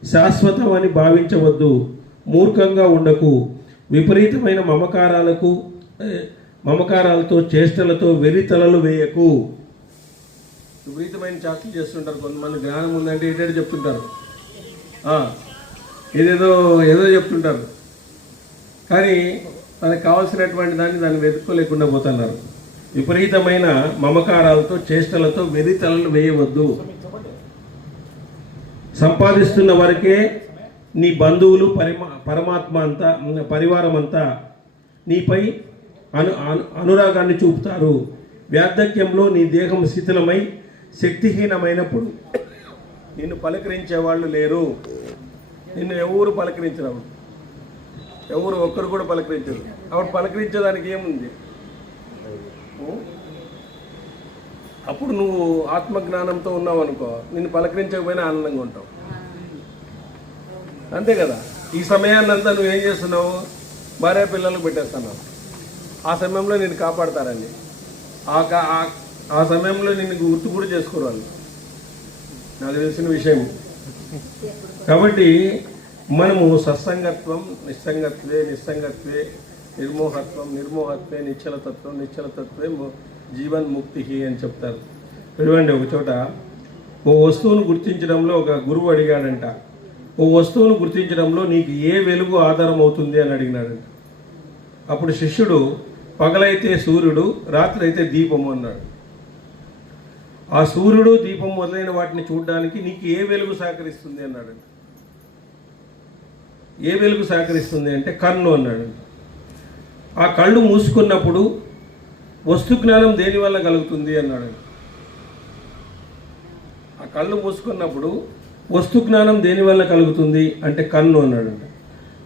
శాశ్వతం అని భావించవద్దు. మూర్ఖంగా ఉండకు. విపరీతమైన మమకారాలతో చేష్టలతో వెర్రితలలు వేయకు. విపరీతమైన చేష్టలు చేస్తుంటారు కొంతమంది. జ్ఞానం ఉందంటే ఏంటంటే చెప్తుంటారు, ఏదో చెప్తుంటారు. కానీ మనకు కావాల్సినటువంటి దాన్ని వెతుక్కోలేకుండా పోతున్నారు. విపరీతమైన మమకారాలతో చేష్టలతో వెర్రితలలు వేయవద్దు. సంపాదిస్తున్న వరకే నీ బంధువులు పరమాత్మ అంతా పరివారం అంతా నీపై అనురాగాన్ని చూపుతారు. వార్ధక్యంలో నీ దేహం శిథిలమై శక్తిహీనమైనప్పుడు నిన్ను పలకరించే వాళ్ళు లేరు. నిన్ను ఎవరు పలకరించరు, ఎవరు ఒక్కరు కూడా పలకరించరు. అప్పుడు పలకరించేదానికి ఏముంది? అప్పుడు నువ్వు ఆత్మజ్ఞానంతో ఉన్నావు అనుకో, నిన్ను పలకరించకపోయినా ఆనందంగా ఉంటావు. అంతే కదా. ఈ సమయాన్నంతా నువ్వేం చేస్తున్నావు? భార్య పిల్లలకు పెట్టేస్తున్నావు. ఆ సమయంలో నిన్ను కాపాడతారని, ఆ సమయంలో నిన్ను గుర్తు కూడా చేసుకోరు వాళ్ళు, నాకు తెలిసిన విషయం. కాబట్టి మనము సత్సంగత్వం నిస్సంగత్వే నిర్మోహత్వే నిశ్చలతత్వే జీవన్ముక్తి అని చెప్తారు. చూడండి, ఒక చోట ఓ వస్తువును గుర్తించడంలో ఒక గురువు అడిగాడంట, ఓ వస్తువును గుర్తించడంలో నీకు ఏ వెలుగు ఆధారం అవుతుంది అని అడిగినాడంట. అప్పుడు శిష్యుడు పగలైతే సూర్యుడు, రాత్రి అయితే దీపము అన్నాడు. ఆ సూర్యుడు దీపం మొదలైన వాటిని చూడడానికి నీకు ఏ వెలుగు సహకరిస్తుంది అన్నాడంట. ఏ వెలుగు సహకరిస్తుంది అంటే కన్ను అన్నాడు. ఆ కళ్ళు మూసుకున్నప్పుడు వస్తు జ్ఞానం దేని వల్ల కలుగుతుంది అన్నాడు. ఆ కళ్ళు మూసుకున్నప్పుడు వస్తు జ్ఞానం దేని వల్ల కలుగుతుంది అంటే కన్ను అన్నాడంట.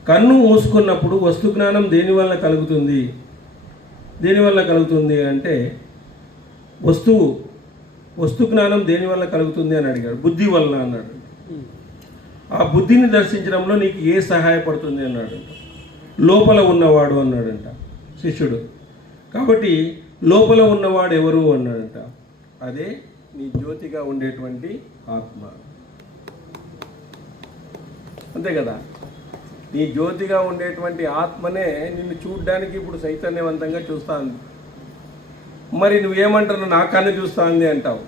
కన్ను మూసుకున్నప్పుడు వస్తు జ్ఞానం దేని వల్ల కలుగుతుంది అంటే వస్తు జ్ఞానం దేని వల్ల కలుగుతుంది అని అడిగాడు. బుద్ధి వలన అన్నాడు. ఆ బుద్ధిని దర్శించడంలో నీకు ఏ సహాయపడుతుంది అన్నాడంట. లోపల ఉన్నవాడు అన్నాడంట శిష్యుడు. కాబట్టి లోపల ఉన్నవాడు ఎవరు అన్నాడంట. అదే నీ జ్యోతిగా ఉండేటువంటి ఆత్మ. అంతే కదా. నీ జ్యోతిగా ఉండేటువంటి ఆత్మనే నిన్ను చూడ్డానికి ఇప్పుడు చైతన్యవంతంగా చూస్తా ఉంది. మరి నువ్వేమంటావు? నా కన్ను చూస్తా ఉంది అంటావు,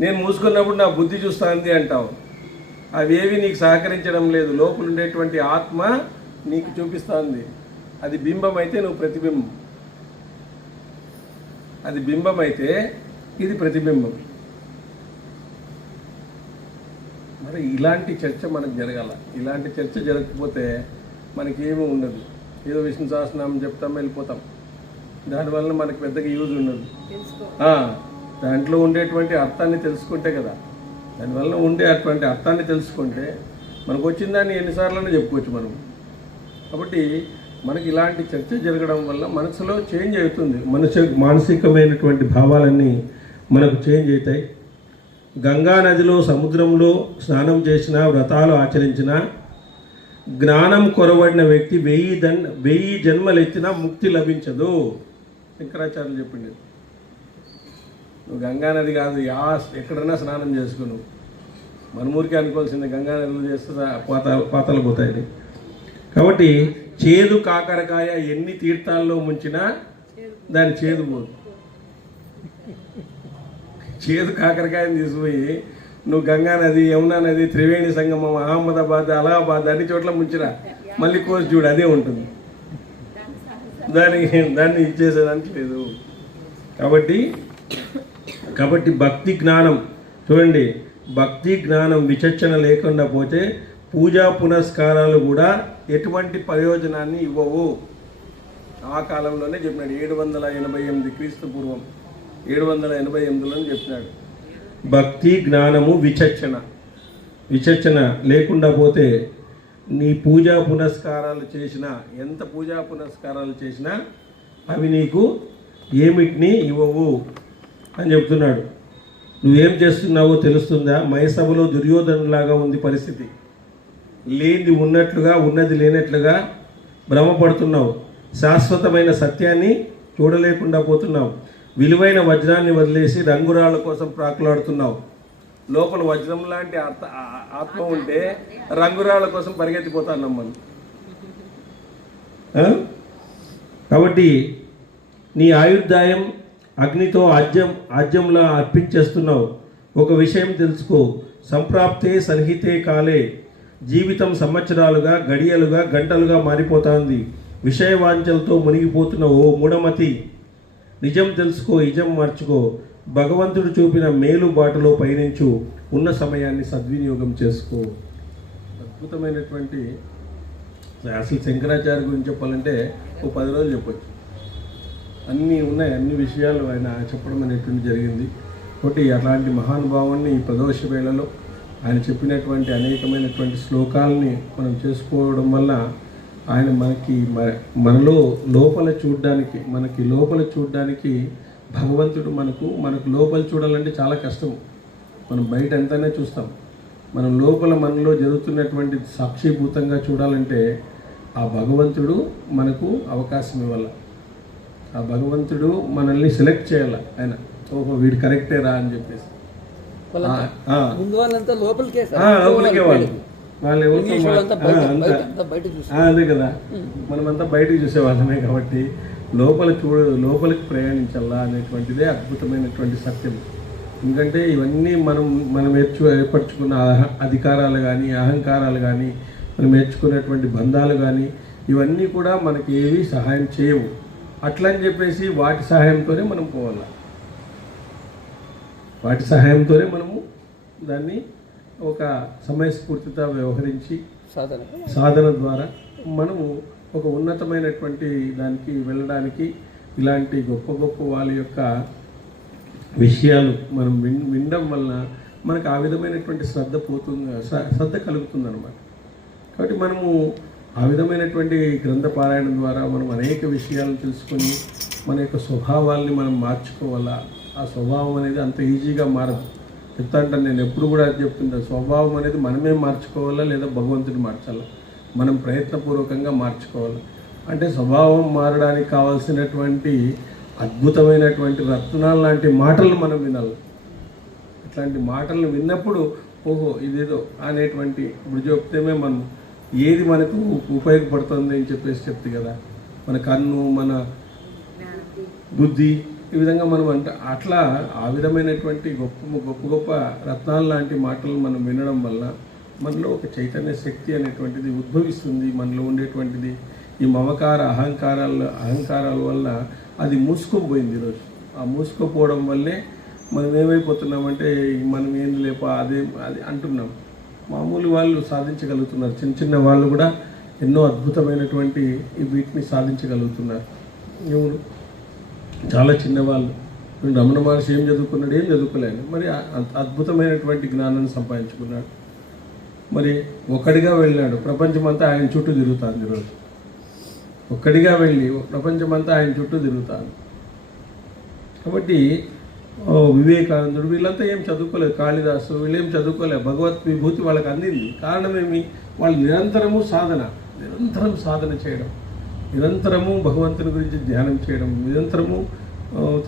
నేను మూసుకున్నప్పుడు నా బుద్ధి చూస్తా ఉంది అంటావు. అవేవి నీకు సహకరించడం లేదు. లోపల ఉండేటువంటి ఆత్మ నీకు చూపిస్తా ఉంది. అది బింబం అయితే నువ్వు ప్రతిబింబం, అది బింబం అయితే ఇది ప్రతిబింబం. మరి ఇలాంటి చర్చ మనకు జరగాల. ఇలాంటి చర్చ జరగకపోతే మనకేమీ ఉండదు. ఏదో విష్ణు సహస్రనామం చెప్తాం, వెళ్ళిపోతాం. దానివల్ల మనకు పెద్దగా యూజ్ ఉండదు. దాంట్లో ఉండేటువంటి అర్థాన్ని తెలుసుకుంటే కదా, దానివల్ల ఉండే అటువంటి అర్థాన్ని తెలుసుకుంటే మనకు వచ్చిన దాన్ని ఎన్నిసార్లనే చెప్పుకోవచ్చు మనం. కాబట్టి మనకి ఇలాంటి చర్చ జరగడం వల్ల మనసులో చేంజ్ అవుతుంది. మానసికమైనటువంటి భావాలన్నీ మనకు చేంజ్ అవుతాయి. గంగా నదిలో సముద్రంలో స్నానం చేసిన, వ్రతాలు ఆచరించిన, జ్ఞానం కొరవడిన వ్యక్తి 1000 జన్మలెత్తినా ముక్తి లభించదు. శంకరాచార్యులు చెప్పింది. నువ్వు గంగా నది కాదు, ఎక్కడైనా స్నానం చేసుకును. మనమూరికి అనుకోవాల్సింది గంగా నదిలో చేస్తే పాతాలు పోతాయి. కాబట్టి చేదు కాకరకాయ ఎన్ని తీర్థాల్లో ముంచినా దాని చేదు పోదు. చేదు కాకరకాయని తీసుకుపోయి నువ్వు గంగా నది, యమునా నది, త్రివేణి సంగమం, అహ్మదాబాద్, అలహాబాద్ అన్ని చోట్ల ముంచిరా, మళ్ళీ కోసి చూడు అదే ఉంటుంది. దాన్ని ఇచ్చేసేదానికి లేదు. కాబట్టి భక్తి జ్ఞానం చూడండి, భక్తి జ్ఞానం విచక్షణ లేకుండా పోతే పూజా పునస్కారాలు కూడా ఎటువంటి ప్రయోజనాన్ని ఇవ్వవు. ఆ కాలంలోనే చెప్పినాడు. 788 క్రీస్తు పూర్వం 788లోనే చెప్పినాడు. భక్తి జ్ఞానము విచక్షణ లేకుండా పోతే నీ పూజా పునస్కారాలు చేసినా, ఎంత పూజా పునస్కారాలు చేసినా అవి నీకు ఏమిటిని ఇవ్వవు అని చెప్తున్నాడు. నువ్వేం చేస్తున్నావో తెలుస్తుందా? మయసభలో దుర్యోధనలాగా ఉంది పరిస్థితి. లేనిది ఉన్నట్లుగా, ఉన్నది లేనట్లుగా భ్రమపడుతున్నావు. శాశ్వతమైన సత్యాన్ని చూడలేకుండా పోతున్నావు. విలువైన వజ్రాన్ని వదిలేసి రంగురాళ్ళ కోసం ప్రాకులాడుతున్నావు. లోపల వజ్రం లాంటి ఆత్మ ఉంటే రంగురాళ్ళ కోసం పరిగెత్తిపోతాను మనం. కాబట్టి నీ ఆయుర్దాయం అగ్నితో ఆజ్యంలా అర్పించేస్తున్నావు. ఒక విషయం తెలుసుకో, సంప్రాప్తే సన్నిహితే కాలే. జీవితం సంవత్సరాలుగా, గడియలుగా, గంటలుగా మారిపోతుంది. విషయవాంఛలతో మునిగిపోతున్న ఓ మూఢమతి, నిజం తెలుసుకో, నిజం మార్చుకో. భగవంతుడు చూపిన మేలు బాటలో పయనించు. ఉన్న సమయాన్ని సద్వినియోగం చేసుకో. అద్భుతమైనటువంటి అసలు శంకరాచార్య గురించి చెప్పాలంటే ఓ 10 రోజులు చెప్పొచ్చు. అన్నీ ఉన్నాయి, అన్ని విషయాలు ఆయన చెప్పడం అనేటువంటి జరిగింది. కాబట్టి అట్లాంటి మహానుభావాన్ని ఈ ప్రదోష వేళలో ఆయన చెప్పినటువంటి అనేకమైనటువంటి శ్లోకాలని మనం చేసుకోవడం వల్ల ఆయన మనలో లోపల చూడడానికి భగవంతుడు మనకు లోపల చూడాలంటే చాలా కష్టం. మనం బయట ఎంతనే చూస్తాం, మనం లోపల మనలో జరుగుతున్నటువంటి సాక్షిభూతంగా చూడాలంటే ఆ భగవంతుడు మనకు అవకాశం ఇవ్వాలి. ఆ భగవంతుడు మనల్ని సెలెక్ట్ చేయాలి. ఆయన ఓహో వీడు కరెక్టే రా అని చెప్పేసి ముందు వాళ్ళంతా లోపలికే లోపలికే వాళ్ళు అదే కదా, మనమంతా బయటకు చూసేవాళ్ళమే. కాబట్టి లోపలికి ప్రయాణించాలా అనేటువంటిదే అద్భుతమైనటువంటి సత్యం. ఎందుకంటే ఇవన్నీ మనం ఏర్పరచుకున్న అధికారాలు కానీ, అహంకారాలు కానీ, మనం నేర్చుకున్నటువంటి బంధాలు కానీ, ఇవన్నీ కూడా మనకి ఏవి సహాయం చేయవు. అట్లని చెప్పేసి వాటి సహాయంతోనే మనం పోవాలి. వాటి సహాయంతోనే మనము దాన్ని ఒక సమయస్ఫూర్తితో వ్యవహరించి సాధన ద్వారా మనము ఒక ఉన్నతమైనటువంటి దానికి వెళ్ళడానికి ఇలాంటి గొప్ప వాళ్ళ యొక్క విషయాలు మనం వినడం వలన మనకు ఆ విధమైనటువంటి శ్రద్ధ కలుగుతుందన్నమాట. కాబట్టి మనము ఆ విధమైనటువంటి గ్రంథ పారాయణం ద్వారా మనం అనేక విషయాలను తెలుసుకొని మన యొక్క స్వభావాల్ని మనం మార్చుకోవాలా. ఆ స్వభావం అనేది అంత ఈజీగా మారదు. చెప్తా అంటాను నేను ఎప్పుడు కూడా చెప్తుంటా, స్వభావం అనేది మనమే మార్చుకోవాలా లేదా భగవంతుడు మార్చాలా, మనం ప్రయత్నపూర్వకంగా మార్చుకోవాలి. అంటే స్వభావం మారడానికి కావాల్సినటువంటి అద్భుతమైనటువంటి రత్నాలు లాంటి మాటలను మనం వినాలి. అట్లాంటి మాటలను విన్నప్పుడు ఓహో ఇదేదో అనేటువంటి ఇప్పుడు చెప్తేమే మనం ఏది మనకు ఉపయోగపడుతుంది అని చెప్పేసి చెప్తే కదా, మన కన్ను, మన బుద్ధి, ఈ విధంగా మనం అట్లా ఆ విధమైనటువంటి గొప్ప రత్నాలు లాంటి మాటలు మనం వినడం వల్ల మనలో ఒక చైతన్య శక్తి అనేటువంటిది ఉద్భవిస్తుంది. మనలో ఉండేటువంటిది ఈ మమకార అహంకారాల వల్ల అది మూసుకుపోయింది. ఈరోజు ఆ మూసుకుపోవడం వల్లే మనం ఏమైపోతున్నామంటే మనం ఏంది లేప అది అంటున్నాం. మామూలు వాళ్ళు సాధించగలుగుతున్నారు, చిన్న వాళ్ళు కూడా ఎన్నో అద్భుతమైనటువంటి వీటిని సాధించగలుగుతున్నారు. ఎవరు చాలా చిన్నవాళ్ళు, రమణ మహర్షి ఏం చదువుకున్నాడు, ఏం చదువుకోలేను, మరి అద్భుతమైనటువంటి జ్ఞానాన్ని సంపాదించుకున్నాడు. మరి ఒక్కడిగా వెళ్ళాడు, ప్రపంచమంతా ఆయన చుట్టూ తిరుగుతాను. ఈరోజు ఒక్కడిగా వెళ్ళి ప్రపంచమంతా ఆయన చుట్టూ తిరుగుతాను. కాబట్టి వివేకానందుడు వీళ్ళంతా ఏం చదువుకోలేదు, కాళిదాసు వీళ్ళేం చదువుకోలేదు, భగవత్ విభూతి వాళ్ళకి అందింది. కారణమేమి? వాళ్ళు నిరంతరం సాధన చేయడం, నిరంతరము భగవంతుని గురించి ధ్యానం చేయడం, నిరంతరము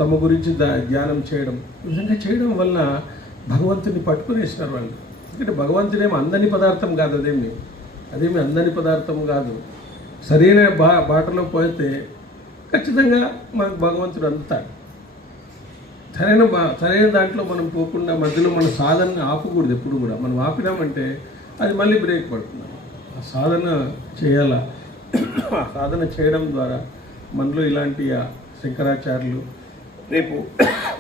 తమ గురించి ధ్యానం చేయడం, ఈ విధంగా చేయడం వల్ల భగవంతుని పట్టుకునేసినారు వాళ్ళు. ఎందుకంటే భగవంతుడేమో అందని పదార్థం కాదు, అదేమి అందని పదార్థం కాదు. సరైన బాటలో పోతే ఖచ్చితంగా మనకు భగవంతుడు అందుతాడు. సరైన దాంట్లో మనం పోకుండా మధ్యలో మన సాధనని ఆపకూడదు. ఎప్పుడు కూడా మనం ఆపినామంటే అది మళ్ళీ బ్రేక్ పడుతుంది. ఆ సాధన చేయాల. ఆ సాధన చేయడం ద్వారా మనలో ఇలాంటి శంకరాచార్యులు, రేపు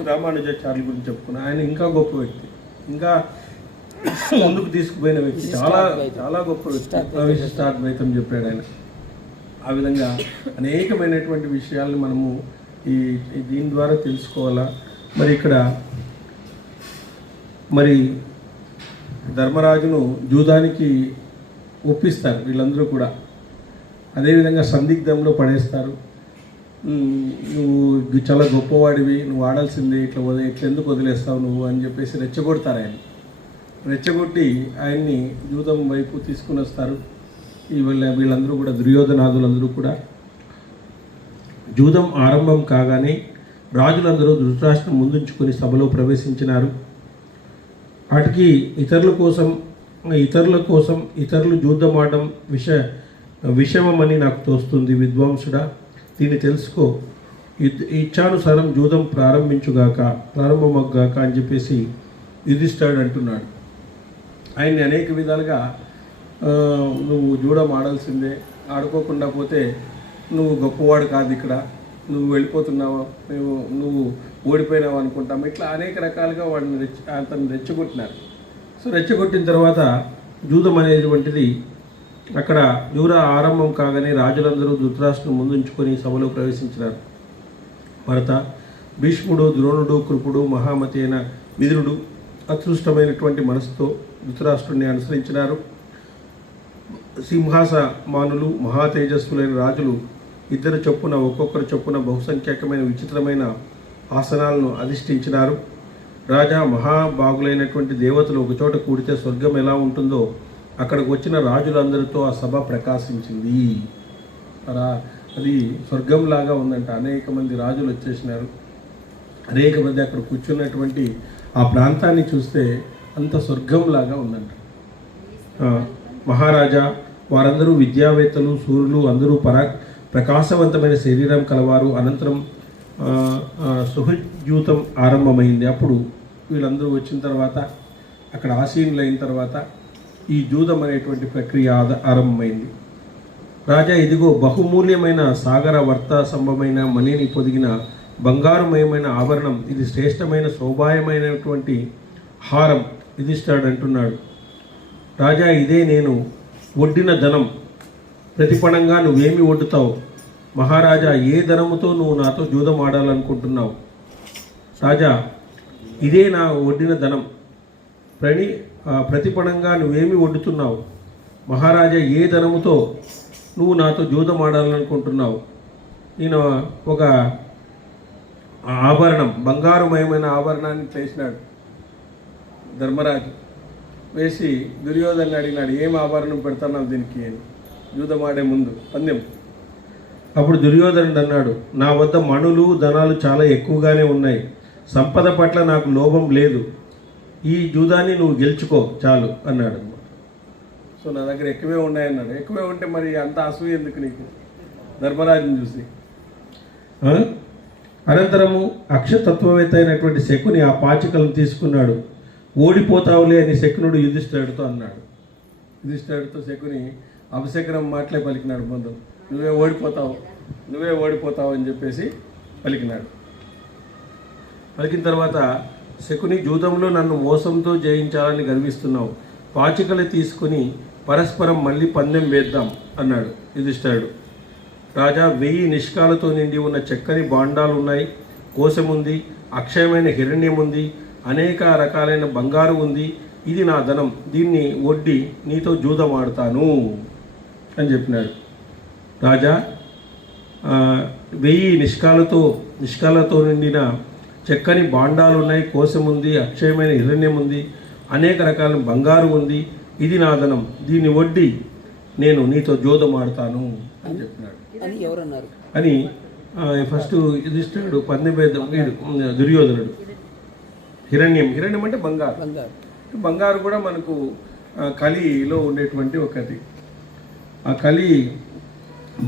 రామానుజాచార్యుల గురించి చెప్పుకున్నా, ఆయన ఇంకా గొప్ప వ్యక్తి, ఇంకా ముందుకు తీసుకుపోయిన వ్యక్తి, చాలా గొప్ప వ్యక్తి. విశిష్టాద్వైతం చెప్పాడు ఆయన. ఆ విధంగా అనేకమైనటువంటి విషయాలను మనము దీని ద్వారా తెలుసుకోవాలా. మరి ఇక్కడ ధర్మరాజును జూదానికి ఒప్పిస్తారు వీళ్ళందరూ కూడా. అదేవిధంగా సందిగ్ధంలో పడేస్తారు. నువ్వు చాలా గొప్పవాడివి, నువ్వు ఆడాల్సిందే, ఇట్లా ఎందుకు వదిలేస్తావు నువ్వు అని చెప్పేసి రెచ్చగొడతారు. రెచ్చగొట్టి ఆయన్ని జూదం వైపు తీసుకుని వస్తారు. వీళ్ళందరూ కూడా, దుర్యోధనాదులందరూ కూడా. జూదం ఆరంభం కాగానే రాజులందరూ ధృతరాష్ట్రం ముందుంచుకొని సభలో ప్రవేశించినారు. వాటికి ఇతరులు జూదం ఆడడం విషమమని నాకు తోస్తుంది. విద్వాంసుడా, దీన్ని తెలుసుకో. ఇచ్చానుసారం జూదం ప్రారంభమగ్గాక అని చెప్పేసి యుధిష్ఠిరుడు అంటున్నాడు. ఆయన్ని అనేక విధాలుగా నువ్వు జూదం ఆడాల్సిందే, ఆడుకోకుండా పోతే నువ్వు గొప్పవాడు కాదు, ఇక్కడ నువ్వు వెళ్ళిపోతున్నావు, నువ్వు ఓడిపోయినావు అనుకుంటాము, ఇట్లా అనేక రకాలుగా అతను రెచ్చగొట్టినారు. సో రెచ్చగొట్టిన తర్వాత జూదం అనేటువంటిది అక్కడ యూర ఆరంభం కాగానే రాజులందరూ ధృతరాష్ట్రం ముందుంచుకొని సభలో ప్రవేశించినారు. భరత, భీష్ముడు, ద్రోణుడు, కృపుడు, మహామతి అయిన విదురుడు అదృష్టమైనటువంటి మనసుతో ధృతరాష్ట్రుడిని అనుసరించినారు. సింహాసమానులు, మహా తేజస్సులైన రాజులు ఇద్దరు చొప్పున ఒక్కొక్కరు చొప్పున బహుసంఖ్యాకమైన విచిత్రమైన ఆసనాలను అధిష్ఠించినారు. రాజా, మహాభాగులైనటువంటి దేవతలు ఒకచోట కూడితే స్వర్గం ఎలా ఉంటుందో అక్కడికి వచ్చిన రాజులందరితో ఆ సభ ప్రకాశించింది. అది స్వర్గంలాగా ఉందంట. అనేక మంది రాజులు వచ్చేసినారు. అనేక మంది అక్కడ కూర్చున్నటువంటి ఆ ప్రాంతాన్ని చూస్తే అంత స్వర్గంలాగా ఉందంట. మహారాజా, వారందరూ విద్యావేత్తలు, సూర్యులు, అందరూ ప్రకాశవంతమైన శరీరం కలవారు. అనంతరం సుహృద్యూతం ఆరంభమైంది. అప్పుడు వీళ్ళందరూ వచ్చిన తర్వాత అక్కడ ఆసీనులు అయిన తర్వాత ఈ జూదం అనేటువంటి ప్రక్రియ ఆరంభమైంది. రాజా, ఇదిగో బహుమూల్యమైన సాగర వర్త సంభవమైన మణిని పొదిగిన బంగారుమయమైన ఆభరణం, ఇది శ్రేష్టమైన శోభాయమైనటువంటి హారం. యుధిష్ఠిరుడు అంటున్నాడు, రాజా, ఇదే నేను వడ్డిన ధనం. ప్రతిపణంగా నువ్వేమి వడ్డుతావు? మహారాజా, ఏ ధనముతో నువ్వు నాతో జూదం ఆడాలనుకుంటున్నావు? రాజా, ఇదే నా వడ్డిన ధనం. ప్రతిపణంగా నువ్వేమి వడ్డుతున్నావు? మహారాజా, ఏ ధనముతో నువ్వు నాతో జూదం ఆడాలనుకుంటున్నావు? ఈయన ఒక ఆభరణం, బంగారుమయమైన ఆభరణాన్ని చేసినాడు ధర్మరాజు. వేసి దుర్యోధను అడిగినాడు, ఏం ఆభరణం పెడతావు దీనికి అని, జూదం ఆడే ముందు పందెం. అప్పుడు దుర్యోధనుడు అన్నాడు, నా వద్ద మణులు, ధనాలు చాలా ఎక్కువగానే ఉన్నాయి. సంపద పట్ల నాకు లోభం లేదు. ఈ జూదాన్ని నువ్వు గెలుచుకో చాలు అన్నాడు. సో నా దగ్గర ఎక్కువే ఉన్నాయన్నాడు. ఎక్కువే ఉంటే మరి అంత అసూయ ఎందుకు నీకు ధర్మరాజుని చూసి? అనంతరము అక్షతత్వవేత్త అయినటువంటి శకుని ఆ పాచికలను తీసుకున్నాడు. ఓడిపోతావులే అని శకునుడు యుధిష్ఠిరుడితో అన్నాడు. యుధిష్ఠిరుడితో శకుని అపశకునం మాటలే పలికినాడు. ముందు నువ్వే ఓడిపోతావు అని చెప్పేసి పలికినాడు. పలికిన తర్వాత శకుని, జూదంలో నన్ను మోసంతో జయించాలని గర్విస్తున్నావు. పాచికలు తీసుకుని పరస్పరం మళ్ళీ పందెం వేద్దాం అన్నాడు యుధిష్ఠిరుడు. రాజా, 1000 నిష్కాలతో నిండి ఉన్న చక్కని భాండాలు ఉన్నాయి. కోశం ఉంది, అక్షయమైన హిరణ్యం ఉంది, అనేక రకాలైన బంగారు ఉంది. ఇది నా ధనం. దీన్ని వడ్డి నీతో జూదం ఆడుతాను అని చెప్పినాడు. రాజా, 1000 నిష్కాలతో నిండిన చక్కని భాండాలు ఉన్నాయి, కోశం ఉంది, అక్షయమైన హిరణ్యం ఉంది, అనేక రకాల బంగారు ఉంది. ఇది నా ధనం. దీన్ని వడ్డి నేను నీతో జూదం ఆడుతాను అని చెప్పినాడు. అని ఎవరన్నారు అని ఫస్ట్ యుధిష్ఠిరుడు పందెం వేద్దాం. దుర్యోధనుడు హిరణ్యం అంటే బంగారు కూడా మనకు కలిలో ఉండేటువంటి ఒకటి. ఆ కలి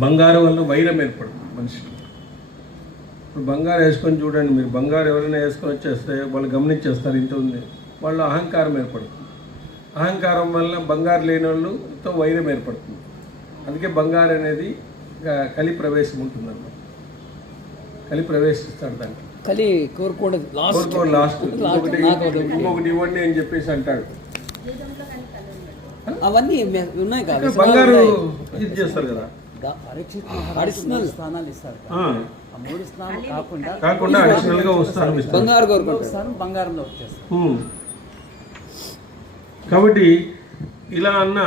బంగారు వల్ల వైరం ఏర్పడుతుంది మనిషికి. ఇప్పుడు బంగారు వేసుకొని చూడండి మీరు, బంగారు ఎవరైనా వేసుకొని వచ్చేస్తే వాళ్ళు గమనించేస్తారు ఇంత ఉంది, వాళ్ళు అహంకారం ఏర్పడుతుంది. అహంకారం వల్ల బంగారు లేని వాళ్ళతో వైరం ఏర్పడుతుంది. అందుకే బంగారు అనేది కలి ప్రవేశం ఉంటుందన్నమాట. కలి ప్రవేశిస్తాడు దానికి. కలి కోరుకోవడం లాస్ట్ ఇంకొకటి ఇవ్వండి అని చెప్పేసి అంటాడు. అవన్నీ ఉన్నాయి కదా, బంగారు ఇది చేస్తారు కదా, అడిషనల్ స్థానాలు ఇస్తారు. ఆ 3 స్థానాలు కాకుండా అడిషనల్ గా వస్తాను బంగారు కోరుకుంటారు, బంగారంలో వచ్చేస్తారు. కాబట్టి ఇలా అన్న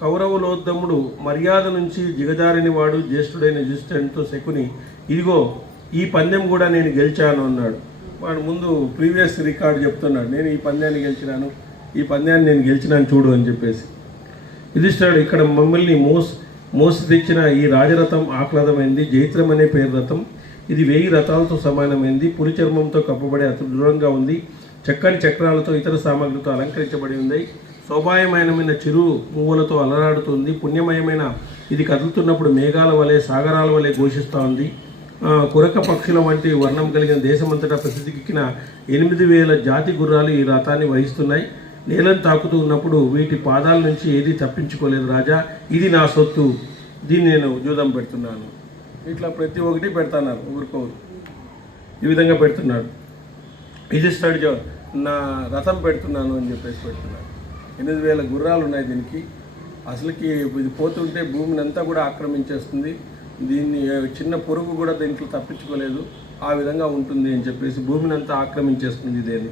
కౌరవులోద్దముడు మర్యాద నుంచి దిగజారిని వాడు జ్యేష్ఠుడైన యుధిష్ఠిరునితో శకుని, ఇదిగో ఈ పందెం కూడా నేను గెలిచాను అన్నాడు. వాడు ముందు ప్రీవియస్ రికార్డు చెప్తున్నాడు, నేను ఈ పందెాన్ని గెలిచినాను, ఈ పందెాన్ని నేను గెలిచినాను చూడు అని చెప్పేసి. యుధిష్ఠిరుడు, ఇక్కడ మమ్మల్ని మోసి తెచ్చిన ఈ రాజరథం ఆహ్లాదమైంది. జైత్రం అనే పేరు రథం. ఇది 1000 రథాలతో సమానమైంది. పులి చర్మంతో కప్పబడి అతి దృఢంగా ఉంది. చక్కని చక్రాలతో ఇతర సామగ్రితో అలంకరించబడి ఉంది. శోభాయమైన చిరు మువ్వులతో అలరాడుతుంది. పుణ్యమయమైన ఇది కదులుతున్నప్పుడు మేఘాల వలె, సాగరాల వలె ఘోషిస్తూ ఉంది. కురక పక్షుల వంటి వర్ణం కలిగిన దేశమంతటా ప్రసిద్ధికెక్కిన 8000 జాతి గుర్రాలు ఈ రథాన్ని వహిస్తున్నాయి. నేలను తాకుతూ ఉన్నప్పుడు వీటి పాదాల నుంచి ఏది తప్పించుకోలేదు. రాజా, ఇది నా సొత్తు, దీన్ని నేను జూదం పెడుతున్నాను. ఇట్లా ప్రతి ఒక్కటి పెడతాన్నారు, ఊరుకోరు. ఈ విధంగా పెడుతున్నాడు. యుధిష్ఠిరుడు, నా రథం పెడుతున్నాను అని చెప్పేసి పెడుతున్నాడు. 8,000 గుర్రాలు ఉన్నాయి దీనికి. అసలుకి ఇది పోతుంటే భూమిని అంతా కూడా ఆక్రమించేస్తుంది. దీన్ని చిన్న పురుగు కూడా దీంట్లో తప్పించుకోలేదు. ఆ విధంగా ఉంటుంది అని చెప్పేసి భూమిని అంతా ఆక్రమించేస్తుంది ఇదేని.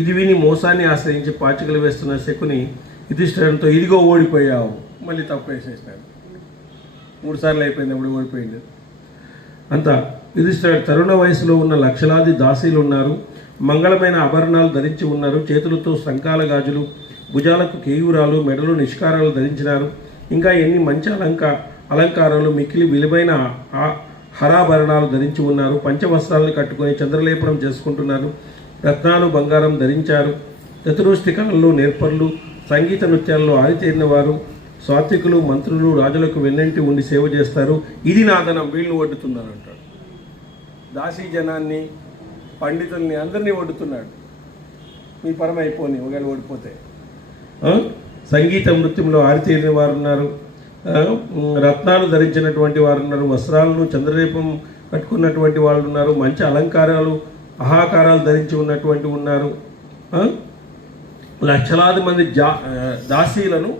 ఇది విని మోసాన్ని ఆశ్రయించి పాచికలు వేస్తున్న శకుని యుధిష్ఠిరునితో ఇదిగో ఓడిపోయావు, మళ్ళీ తప్పు వేసేసినాడు. 3 సార్లు అయిపోయింది, అప్పుడు ఓడిపోయింది. అంతా యుధిష్ఠిరుడు తరుణ వయసులో ఉన్న లక్షలాది దాసీలు ఉన్నారు. మంగళమైన ఆభరణాలు ధరించి ఉన్నారు. చేతులతో శంఖాల గాజులు, భుజాలకు కేయూరాలు, మెడలు నిష్కారాలు ధరించినారు. ఇంకా ఎన్ని మంచి అలంకారాలు, మిక్కిలి విలువైన హరాభరణాలు ధరించి ఉన్నారు. పంచవస్త్రాలను కట్టుకొని చంద్రలేపనం చేసుకుంటున్నారు. రత్నాలు బంగారం ధరించారు. చతురుష్టికాలలో నేర్పర్లు, సంగీత నృత్యాల్లో ఆరితేరిన వారు, సాత్వికులు, మంత్రులు, రాజులకు వెన్నంటి ఉండి సేవ చేస్తారు. ఇది నా ధనం, వీళ్ళని వడ్డుతున్నాను అంటాడు. దాసీ జనాన్ని, పండితుల్ని అందరినీ వడ్డుతున్నాడు. మీ పరం అయిపోని ఒకవేళ ఓడిపోతే. సంగీత నృత్యంలో ఆరితేరిన వారు ఉన్నారు. రత్నాలు ధరించినటువంటి వారు ఉన్నారు. వస్త్రాలను చంద్రదీపం కట్టుకున్నటువంటి వాళ్ళు ఉన్నారు. మంచి అలంకారాలు, ఆహాకారాలు ధరించి ఉన్నటువంటి ఉన్నారు. లక్షలాది మంది దాసీలను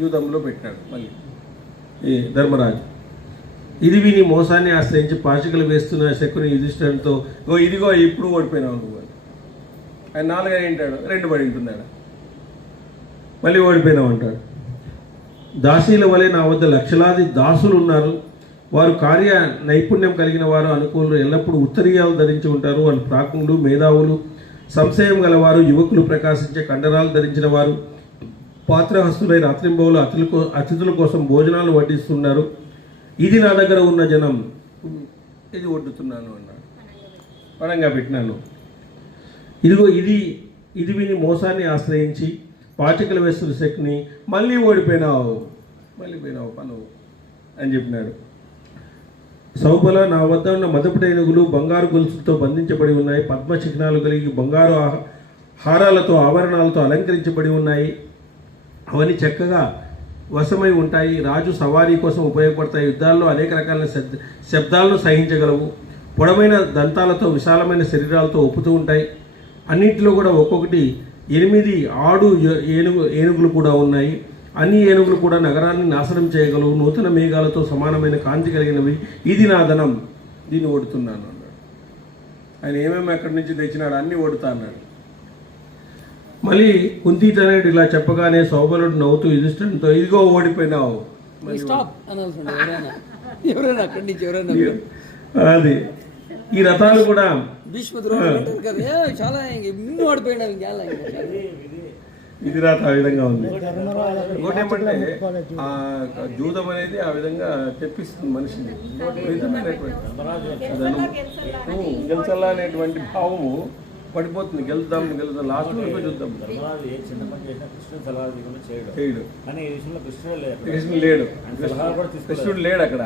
యూదంలో పెట్టాడు మళ్ళీ ఈ ధర్మరాజు. ఇది విని మోసాన్ని ఆశ్రయించి పాచికలు వేస్తున్న శకుని యుధిష్ఠిరునితో ఇదిగో ఇప్పుడు ఓడిపోయినావు నువ్వు అని. ఆయన 4 అయింటాడు, 2 పడి ఉంటున్నాడు, మళ్ళీ ఓడిపోయినావు అంటాడు. దాసీల వలె నా వద్ద లక్షలాది దాసులు ఉన్నారు. వారు కార్య నైపుణ్యం కలిగిన వారు, అనుకూలు, ఎల్లప్పుడూ ఉత్తరీయాలు ధరించి ఉంటారు. వాళ్ళు ప్రాజ్ఞులు, మేధావులు, సంశయం గలవారు, యువకులు, ప్రకాశించే కండరాలు ధరించిన వారు, పాత్రహస్తులై రాత్రింబవులు అతిథుల కోసం భోజనాలు వడ్డిస్తున్నారు. ఇది నా దగ్గర ఉన్న జనం, ఇది వడ్డుతున్నాను అన్నాడు. పడంగా పెట్టినాను. ఇదిగో ఇది విని మోసాన్ని ఆశ్రయించి పాచికలు వేస్తున్న శకుని మళ్ళీ ఓడిపోయినావు పను అని చెప్పినాడు. సౌబల, నా వద్ద ఉన్న మదపుటైనగులు బంగారు గొలుసులతో బంధించబడి ఉన్నాయి. పద్మ చిహ్నాలు కలిగి బంగారు హారాలతో, ఆభరణాలతో అలంకరించబడి ఉన్నాయి. అవన్నీ చక్కగా వశమై ఉంటాయి. రాజు సవారీ కోసం ఉపయోగపడతాయి. యుద్ధాల్లో అనేక రకాల శబ్దాలను సహించగలవు. పొడవైన దంతాలతో, విశాలమైన శరీరాలతో ఒప్పుతూ ఉంటాయి. అన్నింటిలో కూడా ఒక్కొక్కటి 8 ఆడు ఏనుగులు కూడా ఉన్నాయి. అన్ని ఏనుగులు కూడా నగరాన్ని నాశనం చేయగలవు. నూతన మేఘాలతో సమానమైన కాంతి కలిగినవి. ఇది నా ధనం, దీన్ని ఓడుతున్నాను అన్నాడు. ఆయన ఏమేమి ఎక్కడి నుంచి తెచ్చినాడు అన్నీ ఓడుతా అన్నాడు. మళ్ళీ కుంతీతనయుడు ఇలా చెప్పగానే సౌబలుడు నవ్వుతూ యుధిష్ఠిరునితో ఇదిగో ఓడిపోయినావు. ఎవరైనా అక్కడి నుంచి ఎవరైనా అది ఈ రథాలు కూడా చాలా ఓడిపోయినా ఇది రాత ఆ విధంగా ఉంది. ఇంకోటి ఏమంటే ఆ జూదం అనేది ఆ విధంగా తెప్పిస్తుంది మనిషిని. గెలిచాలా అనేటువంటి భావము పడిపోతుంది. గెలుద్దాం లాస్ట్ వరకు చూద్దాం. చేయడు కృష్ణుడు లేడు, కృష్ణుడు లేడు అక్కడ.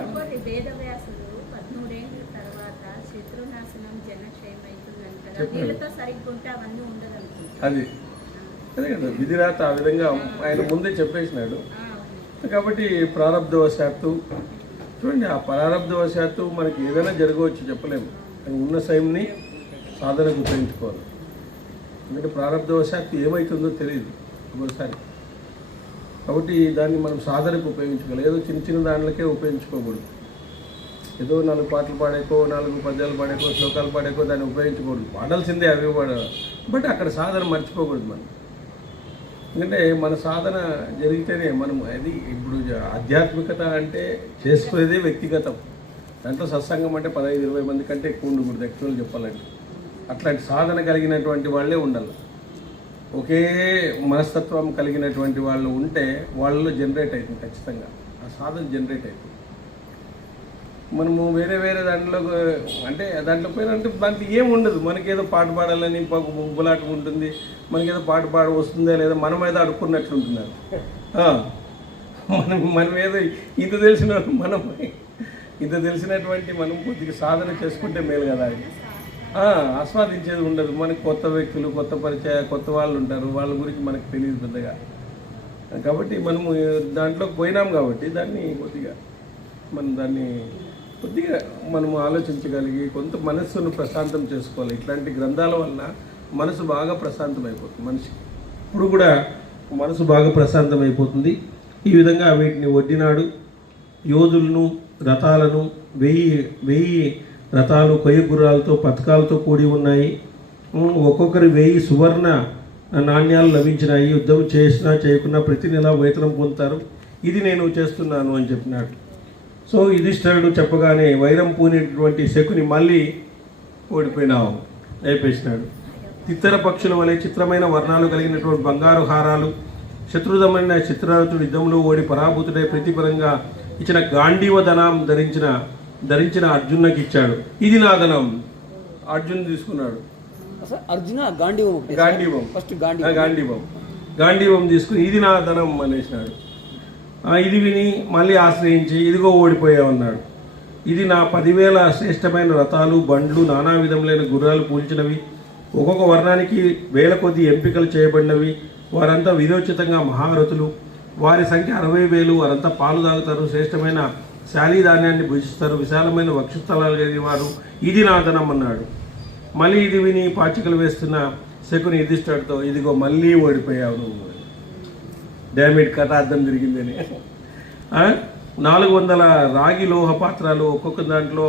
అది అదే కదా విధిరాత ఆ విధంగా ఆయన ముందే చెప్పేసినాడు. కాబట్టి ప్రారంధవశాత్తు చూడండి, ఆ ప్రారంధవశాత్తు మనకి ఏదైనా జరగవచ్చు, చెప్పలేము. ఉన్న టైంని సాధనకు ఉపయోగించుకోవాలి. ఎందుకంటే ప్రారంధవశాత్తు ఏమవుతుందో తెలియదు ఒకసారి. కాబట్టి దాన్ని మనం సాధనకు ఉపయోగించుకోవాలి. ఏదో చిన్న చిన్న దాంట్లకే ఉపయోగించుకోకూడదు. ఏదో 4 పాటలు పాడేకో, 4 పద్యాలు పాడేకో, శ్లోకాలు పాడేకో దాన్ని ఉపయోగించకూడదు. పాడాల్సిందే అవి పాడాలి. బట్ అక్కడ సాధన మర్చిపోకూడదు మనం. ఎందుకంటే మన సాధన జరిగితేనే మనం అది ఇప్పుడు ఆధ్యాత్మికత అంటే చేసుకునేదే వ్యక్తిగతం. దాంట్లో సత్సంగం అంటే 15-20 మంది కంటే ఎక్కువ ఉండకూడదు యాక్చువల్ చెప్పాలంటే. అట్లాంటి సాధన కలిగినటువంటి వాళ్ళే ఉండాలి. ఒకే మనస్తత్వం కలిగినటువంటి వాళ్ళు ఉంటే వాళ్ళలో జనరేట్ అవుతుంది ఖచ్చితంగా, ఆ సాధన జనరేట్ అవుతుంది. మనము వేరే దాంట్లో అంటే దాంట్లో పోయినంటే దాంట్లో ఏం ఉండదు. మనకేదో పాట పాడాలని బొబ్బలాటం ఉంటుంది, మనకేదో పాట పాడ వస్తుందా లేదా మనం ఏదో అడుక్కున్నట్లు ఉంటున్నారు. మనం ఏదో ఇంత తెలిసినటువంటి మనం కొద్దిగా సాధన చేసుకుంటే మేలు కదా. అది ఆస్వాదించేది ఉండదు. మనకి కొత్త వ్యక్తులు, కొత్త కొత్త వాళ్ళు ఉంటారు, వాళ్ళ గురించి మనకు తెలియదు పెద్దగా. కాబట్టి మనము దాంట్లోకి పోయినాం కాబట్టి కొద్దిగా మనము ఆలోచించగలిగి కొంత మనస్సును ప్రశాంతం చేసుకోవాలి. ఇట్లాంటి గ్రంథాల వల్ల మనసు బాగా ప్రశాంతం అయిపోతుంది మనిషికి. అప్పుడు కూడా మనసు బాగా ప్రశాంతమైపోతుంది. ఈ విధంగా వీటిని వడ్డినాడు. యోధులను, రథాలను, 1000 రథాలు, కొయ్య గుర్రాలతో, పథకాలతో కూడి ఉన్నాయి. ఒక్కొక్కరి 1000 సువర్ణ నాణ్యాలు లభించినాయి. యుద్ధం చేసినా చేయకున్నా ప్రతి నెల వేతనం పొందుతారు. ఇది నేను చేస్తున్నాను అని చెప్పినాడు. సో యుధిష్ఠిరుడు చెప్పగానే వైరం పూనేటటువంటి శకుని మళ్ళీ ఓడిపోయినావు అయిపోయినాడు. ఇతర పక్షుల వలె చిత్రమైన వర్ణాలు కలిగినటువంటి బంగారు హారాలు, శత్రుదమైన చిత్రరథుడు యుద్ధంలో ఓడి పరాభూతుడై ప్రతిఫలంగా ఇచ్చిన గాంధీవ ధనం ధరించిన అర్జునుకి ఇచ్చాడు. ఇది నా ధనం. అర్జున్ తీసుకున్నాడు. అసలు అర్జున గాంధీవం ఒకటి. గాంధీవం. ఫస్ట్ గాంధీవం తీసుకుని ఇది నా ధనం అనేసినాడు. ఇది విని మళ్ళీ ఆశ్రయించి ఇదిగో ఓడిపోయామన్నాడు. ఇది నా 10,000 శ్రేష్టమైన రథాలు, బండ్లు, నానా విధములైన గుర్రాలు పూల్చినవి, ఒక్కొక్క వర్ణానికి 1000 కొద్ది ఎంపికలు చేయబడినవి. వారంతా విరోచితంగా మహారథులు. వారి సంఖ్య 60,000. వారంతా పాలు తాగుతారు, శ్రేష్టమైన శాలీ ధాన్యాన్ని భుజిస్తారు, విశాలమైన వక్షస్థలాలు కలిగిన వారు. ఇది నా ధనం అన్నాడు. మళ్ళీ ఇది విని పాచికలు వేస్తున్న శకుని యుధిష్ఠిరుడితో ఇదిగో మళ్ళీ ఓడిపోయావు నువ్వు. డామిట్ కథ అర్థం తిరిగిందని. 400 రాగి లోహ పాత్రలు, ఒక్కొక్క దాంట్లో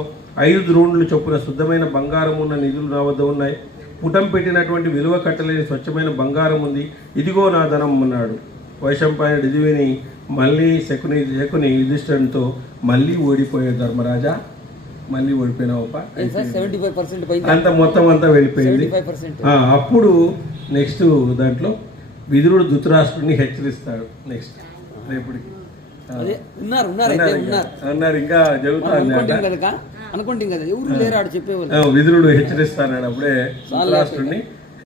5 ద్రోణులు చొప్పున శుద్ధమైన బంగారం ఉన్న నిధులు నా వద్ద ఉన్నాయి. పుటం పెట్టినటువంటి విలువ కట్టలేని స్వచ్ఛమైన బంగారం ఉంది. ఇదిగో నా ధనం అన్నాడు. వైశంపాయనుడు ఇది విని మళ్ళీ శకుని యుధిష్ఠిరుడితో మళ్ళీ ఓడిపోయాడు. ధర్మరాజా మళ్ళీ ఓడిపోయినావప్ప. 75% పైన అంత మొత్తం అంతా వెళ్ళిపోయింది. 75%. అప్పుడు నెక్స్ట్ దాంట్లో విదురుడు ధృతరాష్ట్రుడిని హెచ్చరిస్తాడు. నెక్స్ట్ రేపటికి అదే ఉన్నారు అయితే ఉన్నారు అన్నారు. ఇంకా జరుగుతుంది. అనుకుంటాం కదా ఎవరు లేరు ఆడు చెప్పేవాళ్ళు. విదురుడు హెచ్చరిస్తాడు. అప్పుడే ధృతరాష్ట్రుడిని